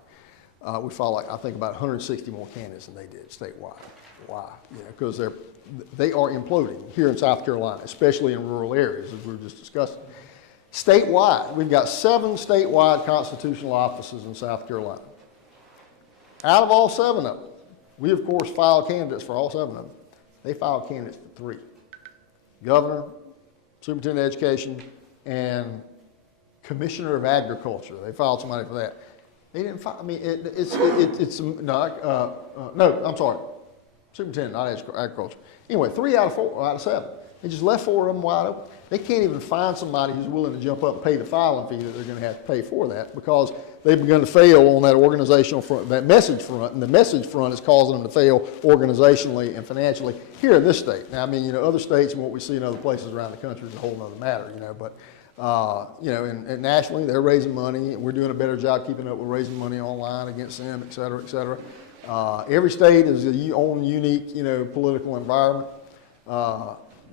We filed, like, I think, about 160 more candidates than they did statewide. Why? You know, because they are imploding here in South Carolina, especially in rural areas, as we were just discussing. Statewide, we've got 7 statewide constitutional offices in South Carolina. Out of all 7 of them, we, of course, filed candidates for all 7 of them. They filed candidates for 3. Governor, Superintendent of Education, and Commissioner of Agriculture. They filed somebody for that. They didn't file, I mean, no, I'm sorry. Superintendent, not Agriculture. Anyway, 3 out of 7. They just left 4 of them wide open. They can't even find somebody who's willing to jump up and pay the filing fee that they're going to have to pay for that because they've begun to fail on that organizational front, that message front, and the message front is causing them to fail organizationally and financially here in this state. Now, I mean, you know, other states and what we see in other places around the country is a whole other matter, you know, but, you know, and nationally they're raising money, and we're doing a better job keeping up with raising money online against them, et cetera, et cetera. Every state is its own unique, you know, political environment.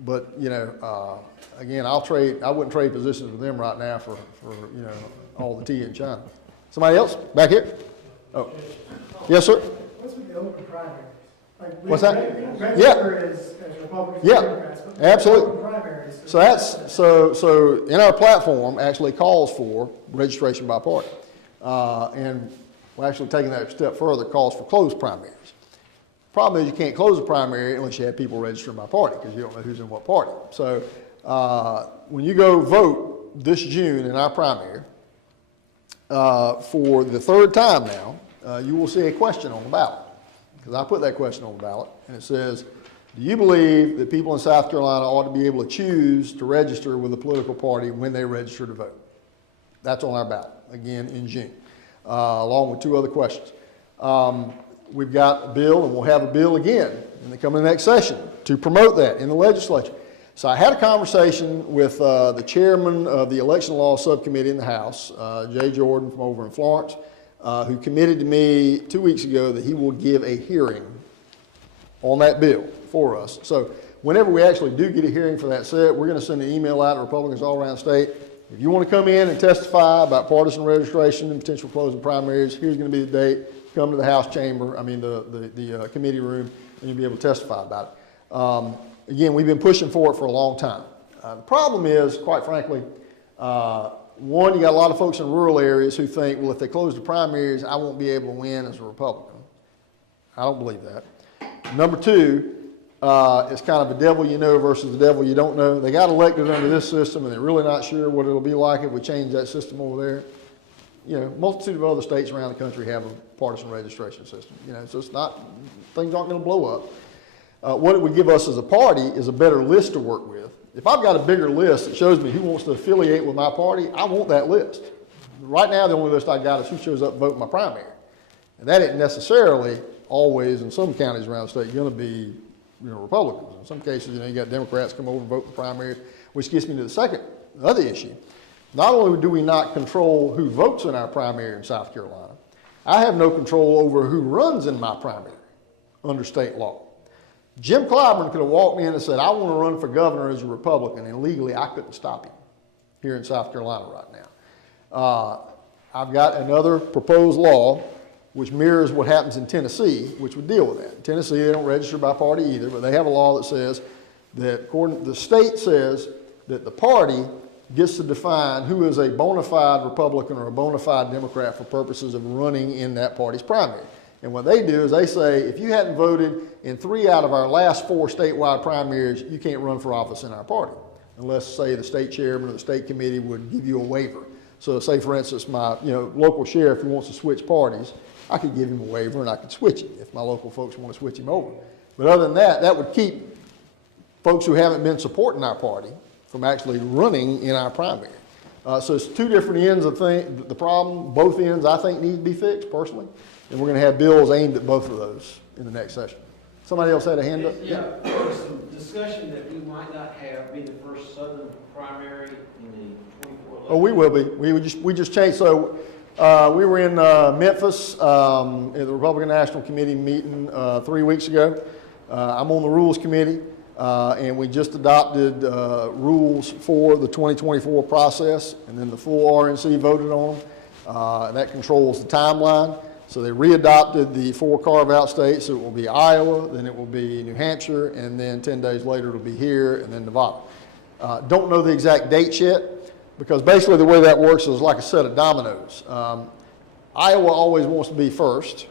But, you know, again, I wouldn't trade positions with them right now for you know, all the tea in China. Somebody else? Back here? Oh. Yes, sir? What's with the open primaries? Like, What's that? Register as Republicans and Democrats, but absolutely. open primaries. So that's, so in our platform actually calls for registration by party. And we're actually taking that a step further, calls for closed primaries. Problem is you can't close a primary unless you have people registering by party because you don't know who's in what party. So when you go vote this June in our primary, for the 3rd time now, you will see a question on the ballot because I put that question on the ballot and it says, Do you believe that people in South Carolina ought to be able to choose to register with a political party when they register to vote? That's on our ballot, again, in June, along with 2 other questions. We've got a bill, and we'll have a bill again in the coming next session to promote that in the legislature. So I had a conversation with the chairman of the election law subcommittee in the House, Jay Jordan from over in Florence, who committed to me 2 weeks ago that he will give a hearing on that bill for us. So whenever we actually do get a hearing for that set, we're going to send an email out to Republicans all around the state. If you want to come in and testify about partisan registration and potential closing primaries, here's going to be the date. Come to the House chamber, the committee room, and you'll be able to testify about it. Again, we've been pushing for it for a long time. The problem is, quite frankly, one, you got a lot of folks in rural areas who think, well, if they close the primaries, I won't be able to win as a Republican. I don't believe that. Number 2, it's kind of a devil you know versus the devil you don't know. They got elected under this system, and they're really not sure what it'll be like if we change that system over there. You know, multitude of other states around the country have a partisan registration system. You know, so it's not, things aren't going to blow up. What it would give us as a party is a better list to work with. If I've got a bigger list that shows me who wants to affiliate with my party, I want that list. Right now, the only list I got is who shows up to vote in my primary. And that isn't necessarily always, in some counties around the state, going to be, Republicans. In some cases, you got Democrats come over and vote in the primaries, which gets me to the other issue. Not only do we not control who votes in our primary in South Carolina, I have no control over who runs in my primary under state law. Jim Clyburn could have walked in and said, I want to run for governor as a Republican, and legally I couldn't stop him here in South Carolina right now. I've got another proposed law which mirrors what happens in Tennessee, which would deal with that. In Tennessee, they don't register by party either, but they have a law that says that the state says that the party gets to define who is a bona fide Republican or a bona fide Democrat for purposes of running in that party's primary. And what they do is they say, if you hadn't voted in 3 out of our last 4 statewide primaries, you can't run for office in our party, unless, say, the state chairman or the state committee would give you a waiver. So say, for instance, my local sheriff who wants to switch parties, I could give him a waiver and I could switch him if my local folks want to switch him over. But other than that, that would keep folks who haven't been supporting our party from actually running in our primary. So it's 2 different ends of the problem. Both ends, I think, need to be fixed, personally. And we're going to have bills aimed at both of those in the next session. Somebody else had a hand up? Yeah, there was some discussion that we might not be the first Southern primary in the 24 election. Oh, we will be. We just changed. So we were in Memphis at the Republican National Committee meeting 3 weeks ago. I'm on the Rules Committee. And we just adopted rules for the 2024 process, and then the full RNC voted on them. And that controls the timeline. So they readopted the 4 carve-out states. So it will be Iowa, then it will be New Hampshire, and then 10 days later it'll be here, and then Nevada. Don't know the exact dates yet, because basically the way that works is like a set of dominoes. Iowa always wants to be first.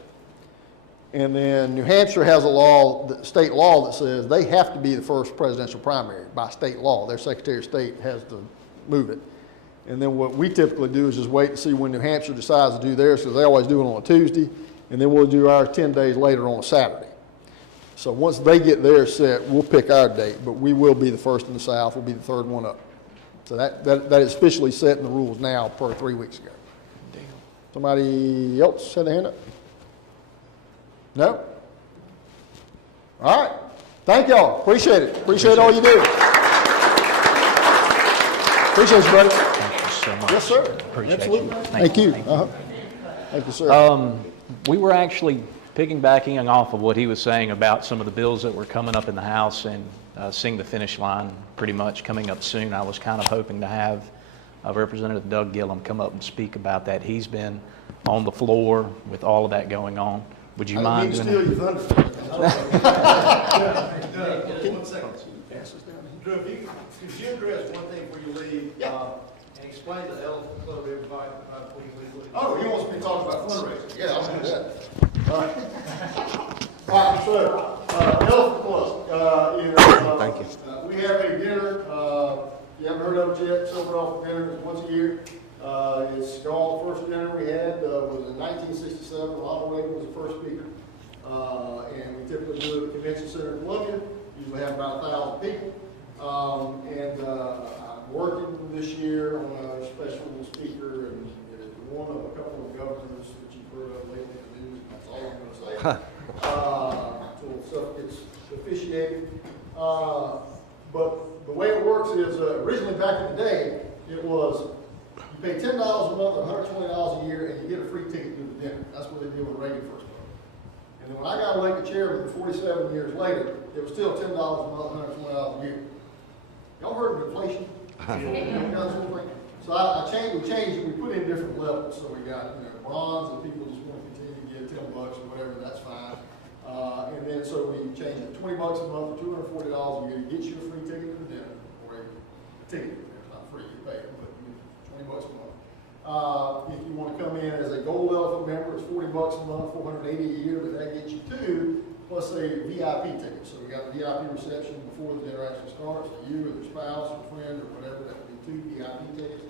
And then New Hampshire has a law, state law, that says they have to be the first presidential primary by state law. Their Secretary of State has to move it. And then what we typically do is just wait to see when New Hampshire decides to do theirs, because they always do it on a Tuesday, and then we'll do ours 10 days later on a Saturday. So once they get theirs set, we'll pick our date, but we will be the first in the South. We'll be the 3rd one up. So that is officially set in the rules now per 3 weeks ago. Somebody else had a hand up? No? All right. Thank y'all. Appreciate it. Appreciate all you do. Appreciate you, buddy. Thank you so much. Yes, sir. Appreciate Absolutely. you. Thank you. Thank you, sir. We were actually piggybacking off of what he was saying about some of the bills that were coming up in the House and seeing the finish line pretty much coming up soon. I was kind of hoping to have Representative Doug Gillum come up and speak about that. He's been on the floor with all of that going on. Would you mind doing steal your thunder. One second. Drew, could you address one thing before you leave? And explain the Elephant Club to everybody before you leave? Oh, he wants me to talk about fundraising. Yeah, I'll do that. All right. All right, so, Elephant Club, Thank you. We have a dinner, you haven't heard of it yet, Silver Dolphin dinner, it's once a year. It's called, the first dinner we had was in 1967. Ronald Reagan was the first speaker. And we typically do it at the Convention Center in Columbia. usually have about 1,000 people. I'm working this year on a special speaker and one of a couple of governors that you've heard of lately in the news. That's all I'm going to say. Until stuff gets officiated. But the way it works is originally back in the day, it was you pay $10 a month or $120 a year and you get a free ticket to the dinner. That's what they did with Reagan first. And then when I got elected chairman 47 years later, it was still $10 a month, $120 a year. Y'all heard of inflation? So we changed it. We put in different levels. So we got bronze, and people just want to continue to give $10 or whatever. That's fine. And then so we changed it $20 a month, $240 a year to get you a free ticket to the dinner, or a ticket. It's not free, you pay it, but $20 a month. If you want to come in as a gold elephant member, it's $40 a month, $480 a year, but that gets you two, plus a VIP ticket. So we got the VIP reception before the dinner actually starts. So you or your spouse or friend or whatever, that would be 2 VIP tickets.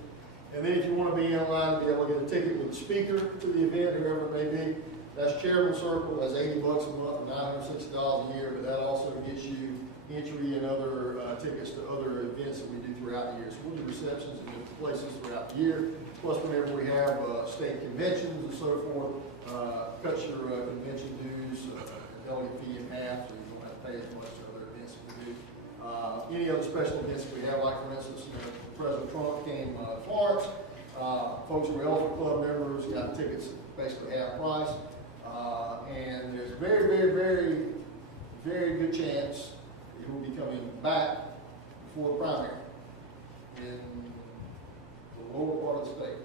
And then if you want to be in line to be able to get a ticket with the speaker to the event, whoever it may be, that's Chairman Circle. That's $80 a month or $960 a year, but that also gets you entry and other tickets to other events that we do throughout the year. So we'll do receptions in different places throughout the year. Plus, whenever we have state conventions and so forth, cut your convention dues, delegate fee in half, so you don't have to pay as much to other events that we do. Any other special events that we have, like for instance, President Trump came to Florence. Folks who are Elephant Club members got tickets basically half price. And there's a very, very, very, very good chance he will be coming back before the primary in the lower part of the state.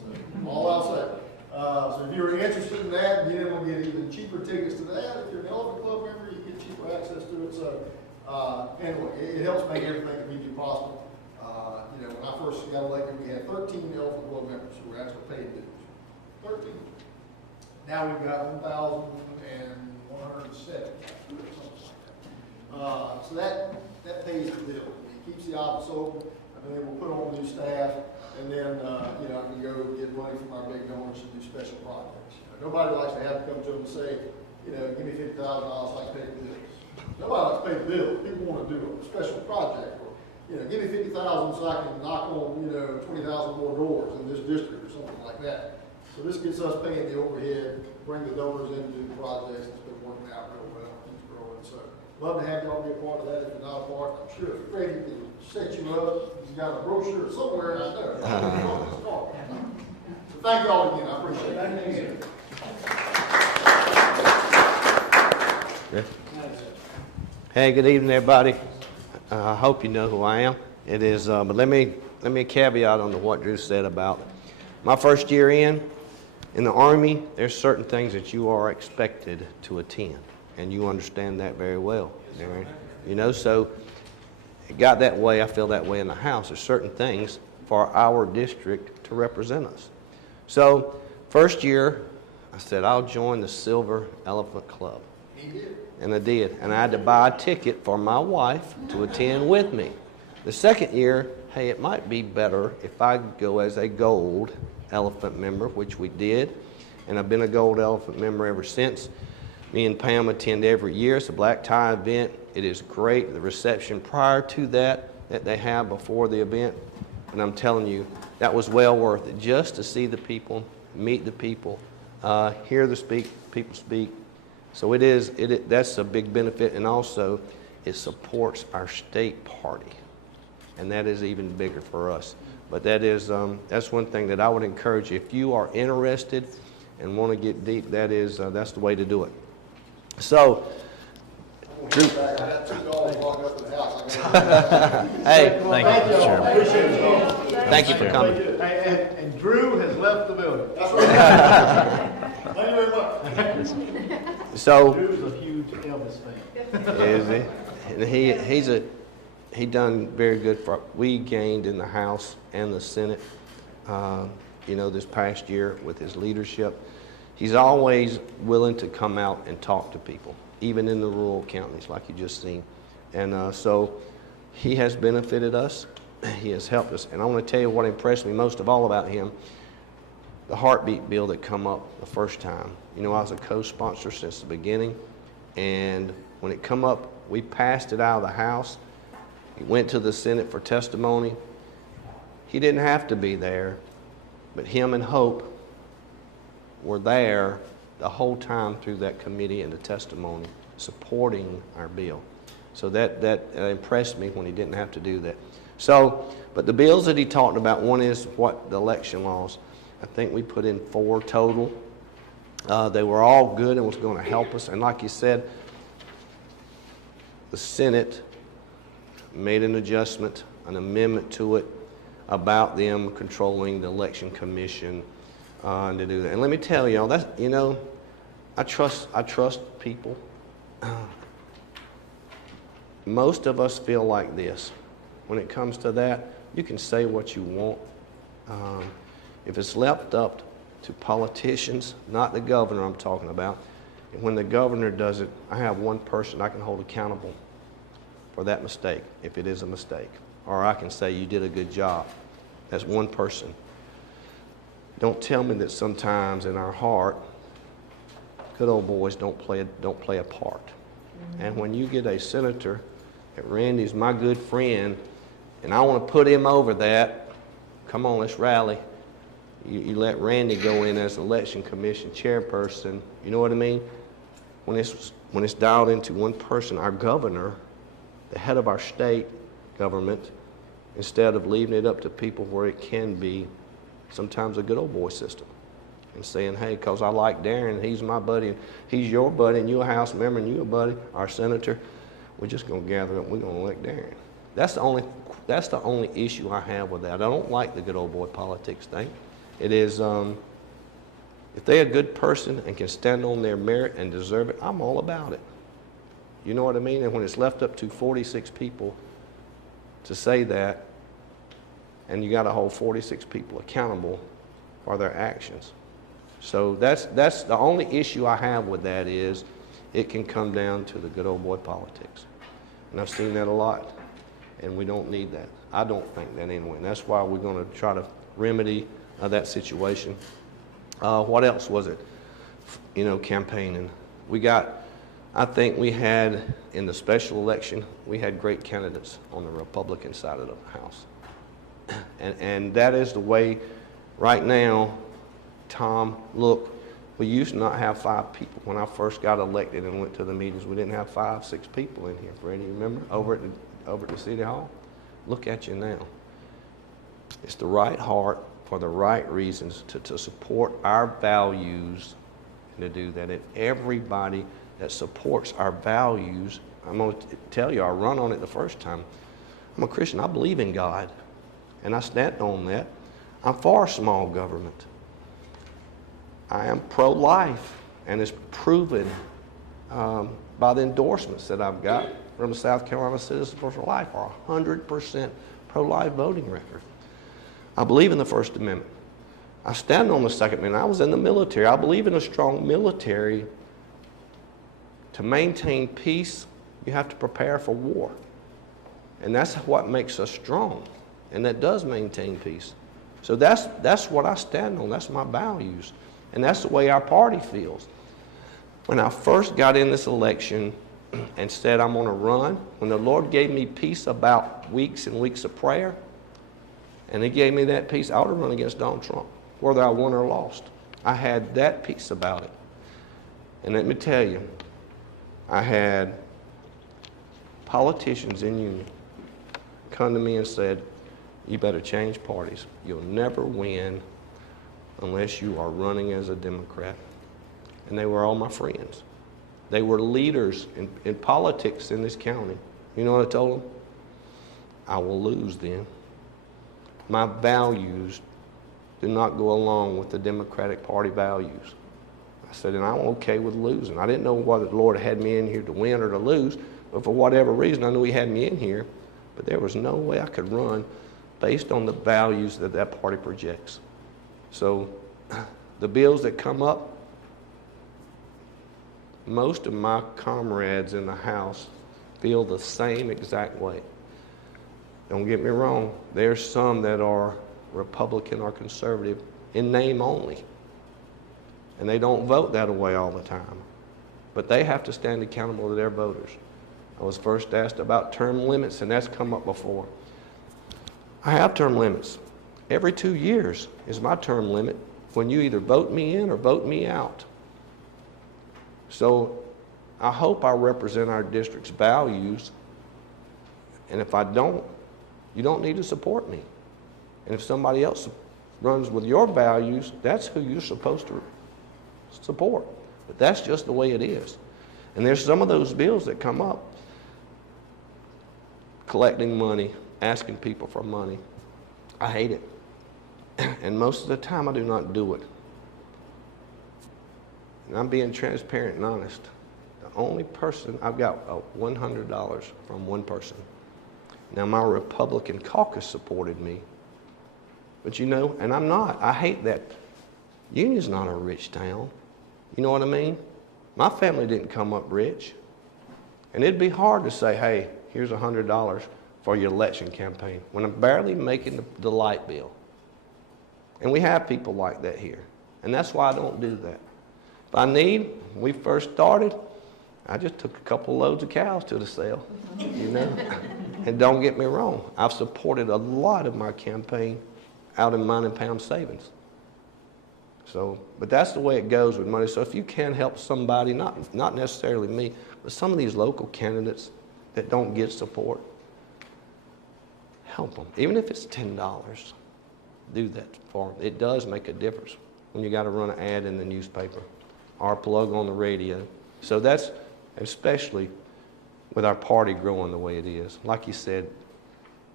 So, all I'll say. So if you're interested in that, being able to get even cheaper tickets to that, if you're an Elephant Club member, you get cheaper access to it. So anyway, it helps make everything that we do possible. When I first got elected, we had 13 Elephant Club members who were actually paid dues. 13. Now we've got 1,107, something like that. So that pays the bill. It keeps the office open, and then we'll put on new staff, and then I can go get money from our big donors to do special projects. Nobody likes to have to come to them and say, give me $50,000 so I can pay the bills. Nobody likes to pay the bills. People want to do a special project, or give me $50,000 so I can knock on 20,000 more doors in this district or something like that. So this gets us paying the overhead, bring the donors in to do the projects. It's been working out real well. Keeps growing. So love to have y'all be a part of that. If you're not a part, I'm sure if Freddie can set you up. He's got a brochure somewhere out there. So thank y'all again. I appreciate it. Hey, good evening, everybody. I hope you know who I am. It is, but let me caveat on to what Drew said about my first year in the Army. There's certain things that you are expected to attend, and you understand that very well. So it got that way. I feel that way in the House. There's certain things for our district to represent us. So first year, I said I'll join the Silver Elephant Club. He did. And I did. And I had to buy a ticket for my wife to attend with me. The second year, hey, it might be better if I go as a gold elephant member, which we did. And I've been a gold elephant member ever since. Me and Pam attend every year. It's a black tie event. It is great. The reception prior to that they have before the event. And I'm telling you, that was well worth it just to see the people, meet the people, hear the people speak. So that's a big benefit, and also it supports our state party, and that is even bigger for us. But that's one thing that I would encourage you. If you are interested and want to get deep, that's the way to do it. So, Drew. Hey, thank you, Mr. Chairman. Thank you for coming. And Drew has left the building. That's right. Thank you very much. So, Drew's a huge Elvis fan. is he? And he done very good for. We gained in the House and the Senate, this past year with his leadership. He's always willing to come out and talk to people, even in the rural counties, like you just seen. And so he has benefited us. He has helped us. And I want to tell you what impressed me most of all about him. The heartbeat bill that come up the first time. I was a co-sponsor since the beginning, and When it come up, we passed it out of the House. It went to the Senate for testimony. He didn't have to be there, but him and Hope were there the whole time through that committee and the testimony, supporting our bill. So that impressed me when he didn't have to do that. So, but the bills that he talked about, one is what the election laws. I think we put in 4 total. They were all good and was going to help us. And like you said, the Senate made an adjustment, an amendment to it about them controlling the election commission to do that. And let me tell y'all, that's, you know, I trust people. Most of us feel like this. When it comes to that, you can say what you want. If it's left up to politicians, not the governor I'm talking about, and when the governor does it, I have one person I can hold accountable for that mistake, if it is a mistake. Or I can say, you did a good job. That's one person. Don't tell me that sometimes in our heart, good old boys don't play a part. And when you get a senator, that Randy's my good friend, and I want to put him over that, come on, let's rally. You let Randy go in as election commission chairperson. You know what I mean? When it's dialed into one person, our governor, the head of our state government, instead of leaving it up to people where it can be sometimes a good old boy system, and saying, hey, because I like Darren, he's my buddy, and he's your buddy, and you're a House member, and you're a buddy, our senator, we're just going to gather up, we're going to elect Darren. That's the only issue I have with that. I don't like the good old boy politics thing. It is, if they're a good person and can stand on their merit and deserve it, I'm all about it. You know what I mean? And when it's left up to 46 people to say that, and you got to hold 46 people accountable for their actions. So that's the only issue I have with that is it can come down to the good old boy politics. And I've seen that a lot, and we don't need that. I don't think that anyway, and that's why we're going to try to remedy that situation. What else was it? You know, campaigning. I think we had, in the special election, we had great candidates on the Republican side of the House. And that is the way, right now, Tom, look, we used to not have 5 people. When I first got elected and went to the meetings, we didn't have 5, 6 people in here. Freddie, you remember? Over at the City Hall? Look at you now. It's the right heart for the right reasons to support our values and to do that. And everybody that supports our values, I'm going to tell you, I run on it the first time. I'm a Christian. I believe in God, and I stand on that. I'm for small government. I am pro-life, and it's proven by the endorsements that I've got from the South Carolina Citizens for Life, our 100% pro-life voting record. I believe in the First Amendment. I stand on the Second Amendment. I was in the military. I believe in a strong military. To maintain peace, you have to prepare for war. And that's what makes us strong. And that does maintain peace. So that's what I stand on. That's my values. And that's the way our party feels. When I first got in this election and said I'm going to run, when the Lord gave me peace about weeks and weeks of prayer, and He gave me that peace, I would have run against Donald Trump, whether I won or lost. I had that peace about it. And let me tell you, I had politicians in Union come to me and said, you better change parties. You'll never win unless you are running as a Democrat. And they were all my friends. They were leaders in politics in this county. You know what I told them? I will lose then. My values do not go along with the Democratic Party values. I said, and I'm okay with losing. I didn't know whether the Lord had me in here to win or to lose, but for whatever reason, I knew He had me in here. But there was no way I could run based on the values that that party projects. So the bills that come up, most of my comrades in the House feel the same exact way. Don't get me wrong, there's some that are Republican or conservative in name only. And they don't vote that way all the time. but they have to stand accountable to their voters. I was first asked about term limits, and that's come up before. I have term limits. Every 2 years is my term limit when you either vote me in or vote me out. So I hope I represent our district's values, and if I don't, you don't need to support me. And if somebody else runs with your values, that's who you're supposed to support. But that's just the way it is. And there's some of those bills that come up, collecting money, asking people for money. I hate it. And most of the time I do not do it. And I'm being transparent and honest. The only person, I've got $100 from one person. Now my Republican caucus supported me. But you know, and I'm not. I hate that. Union's not a rich town. You know what I mean? My family didn't come up rich. And it'd be hard to say, hey, here's $100 for your election campaign when I'm barely making the light bill. And we have people like that here. And that's why I don't do that. If I need, when we first started, I just took a couple loads of cows to the sale, you know. And don't get me wrong, I've supported a lot of my campaign out in mine and pound savings. So, but that's the way it goes with money. So if you can help somebody, not necessarily me, but some of these local candidates that don't get support, help them. Even if it's $10, do that for them. It does make a difference when you got to run an ad in the newspaper or plug on the radio. So that's especially with our party growing the way it is. Like you said,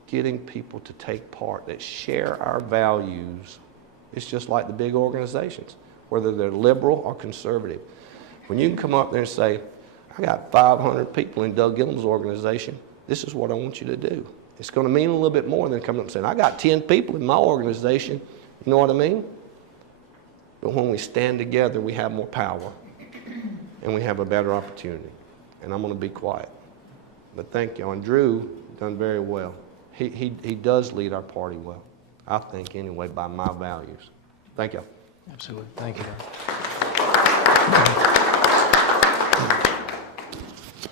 getting people to take part that share our values. It's just like the big organizations, whether they're liberal or conservative. When you can come up there and say, I got 500 people in Doug Gillum's organization, this is what I want you to do. It's going to mean a little bit more than coming up and saying, I got 10 people in my organization. You know what I mean? But when we stand together, we have more power and we have a better opportunity. And I'm going to be quiet. But thank you. And Drew done very well. He does lead our party well. I think anyway, by my values. Thank you. Absolutely. Thank you.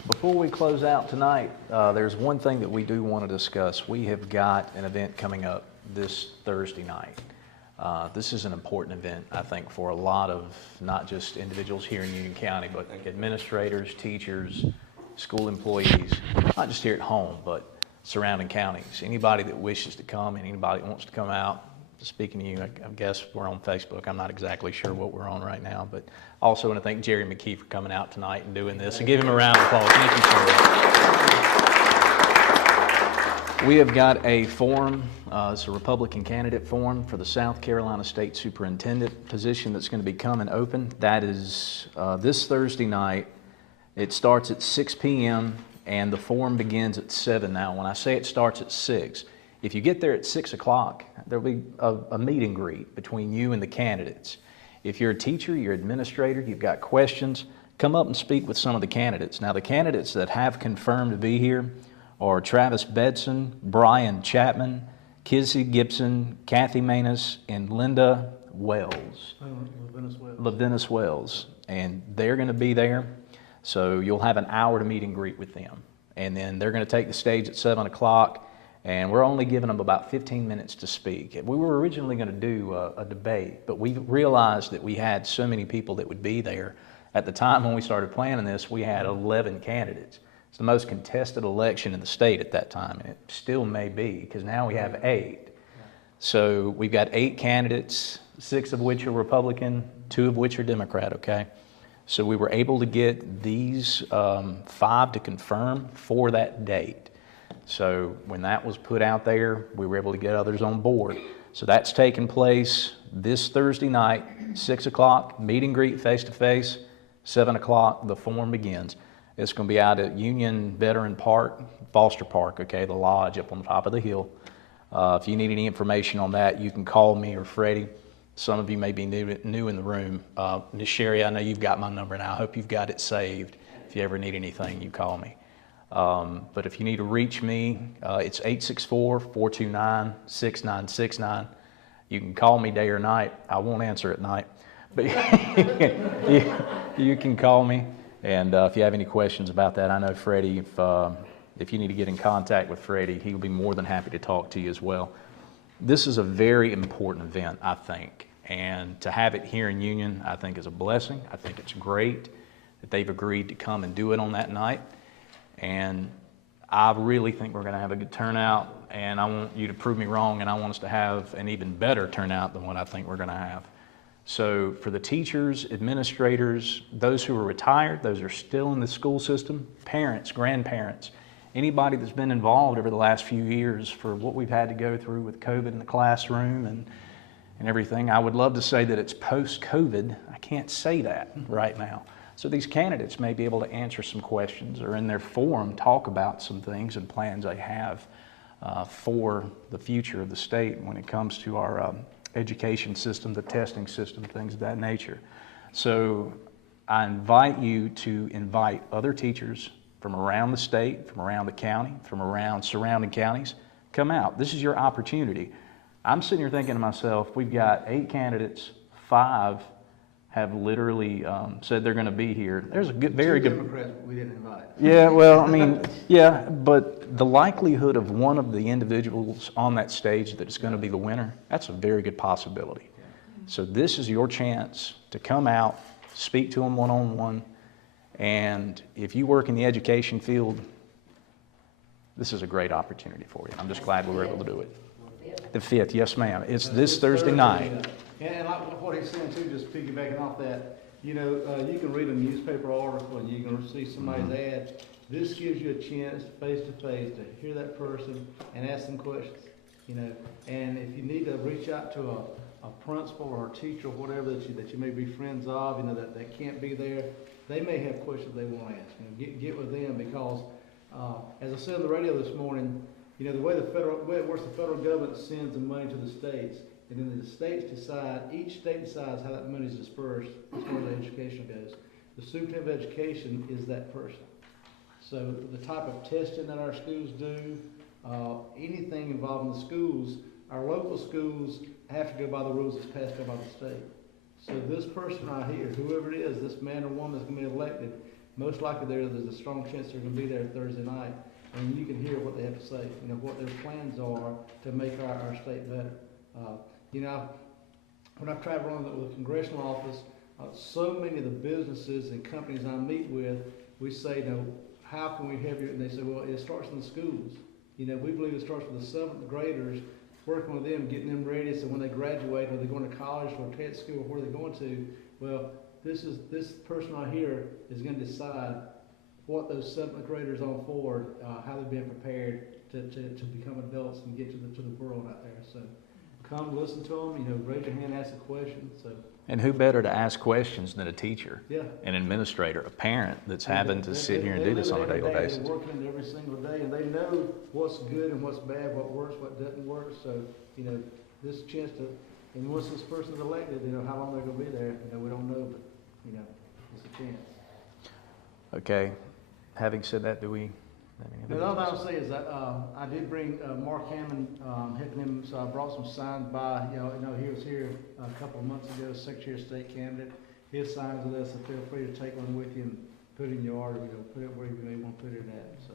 Before we close out tonight, there's one thing that we do want to discuss. We have got an event coming up this Thursday night. This is an important event, I think, for a lot of not just individuals here in Union County, but administrators, teachers, school employees, not just here at home, but surrounding counties. Anybody that wishes to come and anybody that wants to come out, speaking to you, I guess we're on Facebook. I'm not exactly sure what we're on right now, but I also want to thank Jerry McKee for coming out tonight and doing this, and give him a round of applause. Thank you for that. We have got a forum, it's a Republican candidate forum for the South Carolina State Superintendent position that's going to be coming open. That is this Thursday night. It starts at 6 p.m. and the forum begins at 7. Now, when I say it starts at 6, if you get there at 6 o'clock, there'll be a meet and greet between you and the candidates. If you're a teacher, you're an administrator, you've got questions, come up and speak with some of the candidates. Now, the candidates that have confirmed to be here are Travis Bedson, Brian Chapman, Kizzy Gibson, Kathy Manus, and Linda Wells. Lavinus Wells. And they're going to be there. So you'll have an hour to meet and greet with them. And then they're going to take the stage at 7 o'clock, and we're only giving them about 15 minutes to speak. We were originally going to do a debate, but we realized that we had so many people that would be there. At the time when we started planning this, we had 11 candidates. It's the most contested election in the state at that time, and it still may be, because now we have 8. So we've got 8 candidates, 6 of which are Republican, 2 of which are Democrat, okay? So we were able to get these 5 to confirm for that date. So when that was put out there, we were able to get others on board. So that's taking place this Thursday night, 6 o'clock, meet and greet face-to-face, 7 o'clock, the forum begins. It's going to be out at Union Veteran Park, Foster Park, okay, the lodge up on top of the hill. If you need any information on that, you can call me or Freddie. Some of you may be new in the room. Ms. Sherry, I know you've got my number now. I hope you've got it saved. If you ever need anything, you call me. But if you need to reach me, it's 864-429-6969. You can call me day or night. I won't answer at night, but you can call me. And if you have any questions about that, I know Freddie, if you need to get in contact with Freddie, he will be more than happy to talk to you as well. This is a very important event, I think, and to have it here in Union, I think is a blessing. I think it's great that they've agreed to come and do it on that night, and I really think we're going to have a good turnout, and I want you to prove me wrong, and I want us to have an even better turnout than what I think we're going to have. So for the teachers, administrators, those who are retired, those who are still in the school system, parents, grandparents, anybody that's been involved over the last few years for what we've had to go through with COVID in the classroom and everything, I would love to say that it's post-COVID. I can't say that right now. So these candidates may be able to answer some questions or in their forum talk about some things and plans they have for the future of the state when it comes to our education system, the testing system, things of that nature. So I invite you to invite other teachers from around the state, from around the county, from around surrounding counties. Come out. This is your opportunity. I'm sitting here thinking to myself, we've got 8 candidates, 5 have literally said they're going to be here. There's a good, very good. Democrats we didn't invite. Yeah, well, I mean, yeah, but the likelihood of one of the individuals on that stage that is going to be the winner, that's a very good possibility. So this is your chance to come out, speak to them one-on-one, and if you work in the education field, this is a great opportunity for you. I'm just glad we were able to do it. The 5th, yes ma'am. It's this Thursday night. And like what he's saying too, just piggybacking off that, you know, you can read a newspaper article and you can see somebody's ad. This gives you a chance face to face to hear that person and ask them questions, you know. And if you need to reach out to a principal or a teacher or whatever that you may be friends of, you know, that can't be there, they may have questions they want to ask. You know, get with them because, as I said on the radio this morning, you know, the way it works, the federal government sends the money to the states. And then the states decide, each state decides how that money is dispersed as far as education goes. The superintendent of education is that person. So the type of testing that our schools do, anything involving the schools, our local schools have to go by the rules that's passed down by the state. So this person right here, whoever it is, this man or woman that's going to be elected, most likely there's a strong chance they're going to be there Thursday night. And you can hear what they have to say, you know, what their plans are to make our state better. You know, when I've traveled around with the congressional office, so many of the businesses and companies I meet with, we say, you know, how can we help you? And they say, well, it starts in the schools. You know, we believe it starts with the 7th graders, working with them, getting them ready so when they graduate, or they're going to college or tech school, or where they're going to, well, this person right here is going to decide what those 7th graders on forward, how they've been prepared to become adults and get to the world out there. So come listen to them, you know, raise your hand, ask a question. So. And who better to ask questions than a teacher, yeah, an administrator, a parent that's having to sit here and do this on a daily basis. They're working every single day, and they know what's good and what's bad, what works, what doesn't work. So, you know, this chance to, and once this person's elected, you know, how long they're going to be there, you know, we don't know, but, you know, it's a chance. Okay. Having said that, do we have any The other other thing I'll say is that I did bring Mark Hammond, helping him, so I brought some signs by. You know, he was here a couple of months ago, Secretary of State candidate. His signs with us, so feel free to take one with you and put it in your yard, you know, put it where you may want to put it at. So.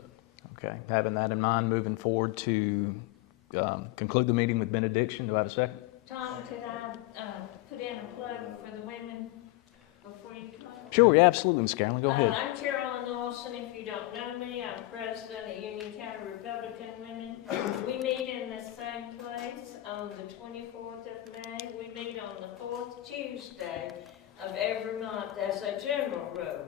Okay. Having that in mind, moving forward to conclude the meeting with benediction. Do I have a second? Tom, could I put in a plug for the women before you come? Sure, yeah, absolutely, Ms. Carolyn. Go ahead. I'm Carolyn Olson. If you don't know me, I'm president of Union County Republican Women. We meet in the same place on the 24th of May. We meet on the 4th Tuesday of every month as a general rule.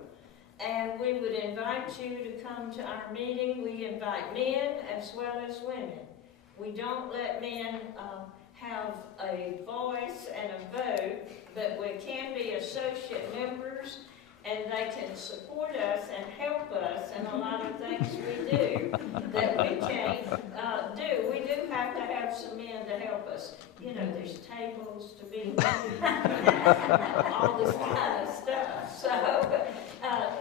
And we would invite you to come to our meeting. We invite men as well as women. We don't let men have a voice and a vote, but we can be associate members, and they can support us and help us in a lot of things we do that we can't do. We do have to have some men to help us. You know, there's tables to be moved, all this kind of stuff. So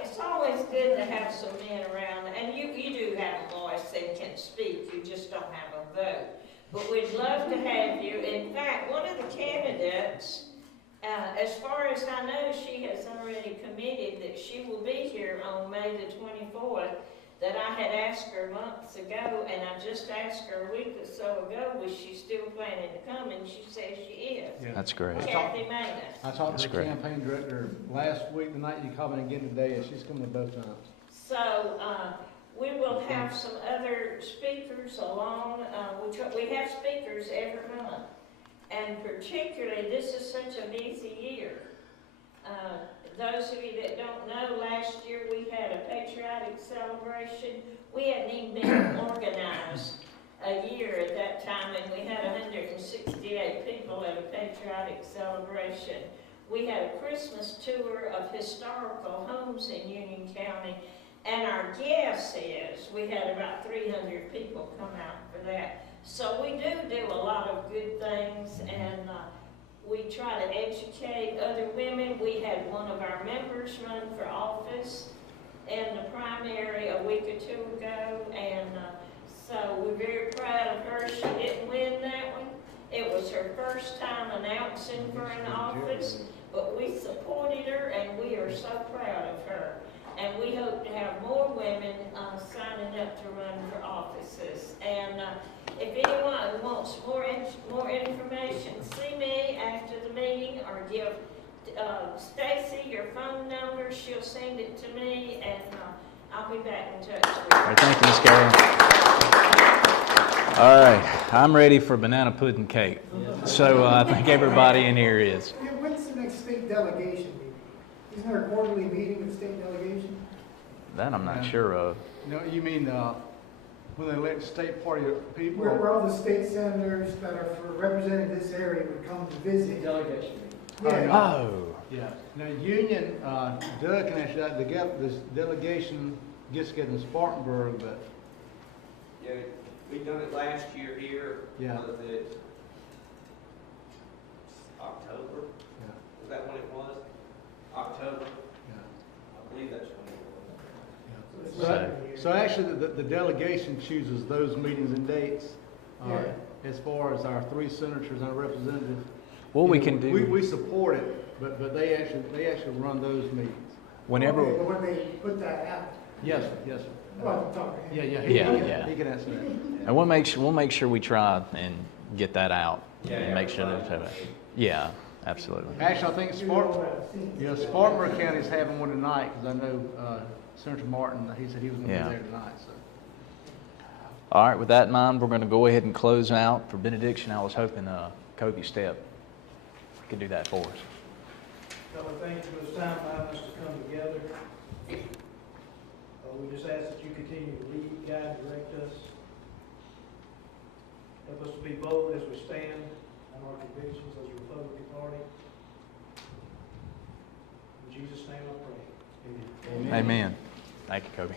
it's always good to have some men around, and you do have a voice and can speak. You just don't have a vote. But we'd love to have you. In fact, one of the candidates As far as I know, she has already committed that she will be here on May the 24th, that I had asked her months ago, and I just asked her a week or so ago, was she still planning to come, and she says she is. Yeah. That's great. Kathy Manis. I talked That's to the great. campaign director last week, the night you called me again today, and she's coming both times. So, we will have some other speakers along, we have speakers every month. And particularly, this is such a busy year. Those of you that don't know, last year we had a patriotic celebration. We hadn't even been organized a year at that time, and we had 168 people at a patriotic celebration. We had a Christmas tour of historical homes in Union County, and our guess is we had about 300 people come out for that. So we do a lot of good things, and we try to educate other women. We had one of our members run for office in the primary a week or two ago, and so we're very proud of her. She didn't win that one. It was her first time announcing for an office, but we supported her, and we are so proud of her. And we hope to have more women signing up to run for offices. And if anyone wants more information, see me after the meeting, or give Stacy your phone number. She'll send it to me, and I'll be back in touch with you. All right, thank you, Ms. Carey. All right, I'm ready for banana pudding cake. So I think everybody in here is. When's the next state delegation meeting? Isn't there a quarterly meeting with state delegation? That I'm not sure of. No, you mean, when they elect state party people? Where all the state senators that are representing this area would come to visit. Delegation. Yeah. Oh. Yeah. Now, Union, Doug can actually, this delegation gets together in Spartanburg, but. Yeah, we done it last year here. Yeah. Was it October? Yeah. Is that when it was? October? Yeah. I believe that's when it So actually, the delegation chooses those meetings and dates. As far as our 3 senators and our representative. What we can do. We support it, but they actually run those meetings. Whenever. Okay, but when they put that out. Yes, sir. Yes, sir. Well, I'm talking. He can answer that. And we'll make sure we try and get that out. And make sure that. Yeah, absolutely. Actually, I think Spartanburg County is having one tonight, because I know Senator Martin, he said he was going to be there tonight. So. All right, with that in mind, we're going to go ahead and close out. For benediction, I was hoping Kobe Step could do that for us. Father, thank you for this time allowing us to come together. We just ask that you continue to lead, guide, direct us. Help us to be bold as we stand on our convictions as a Republican Party. In Jesus' name I pray. Amen. Thank you, Kobe.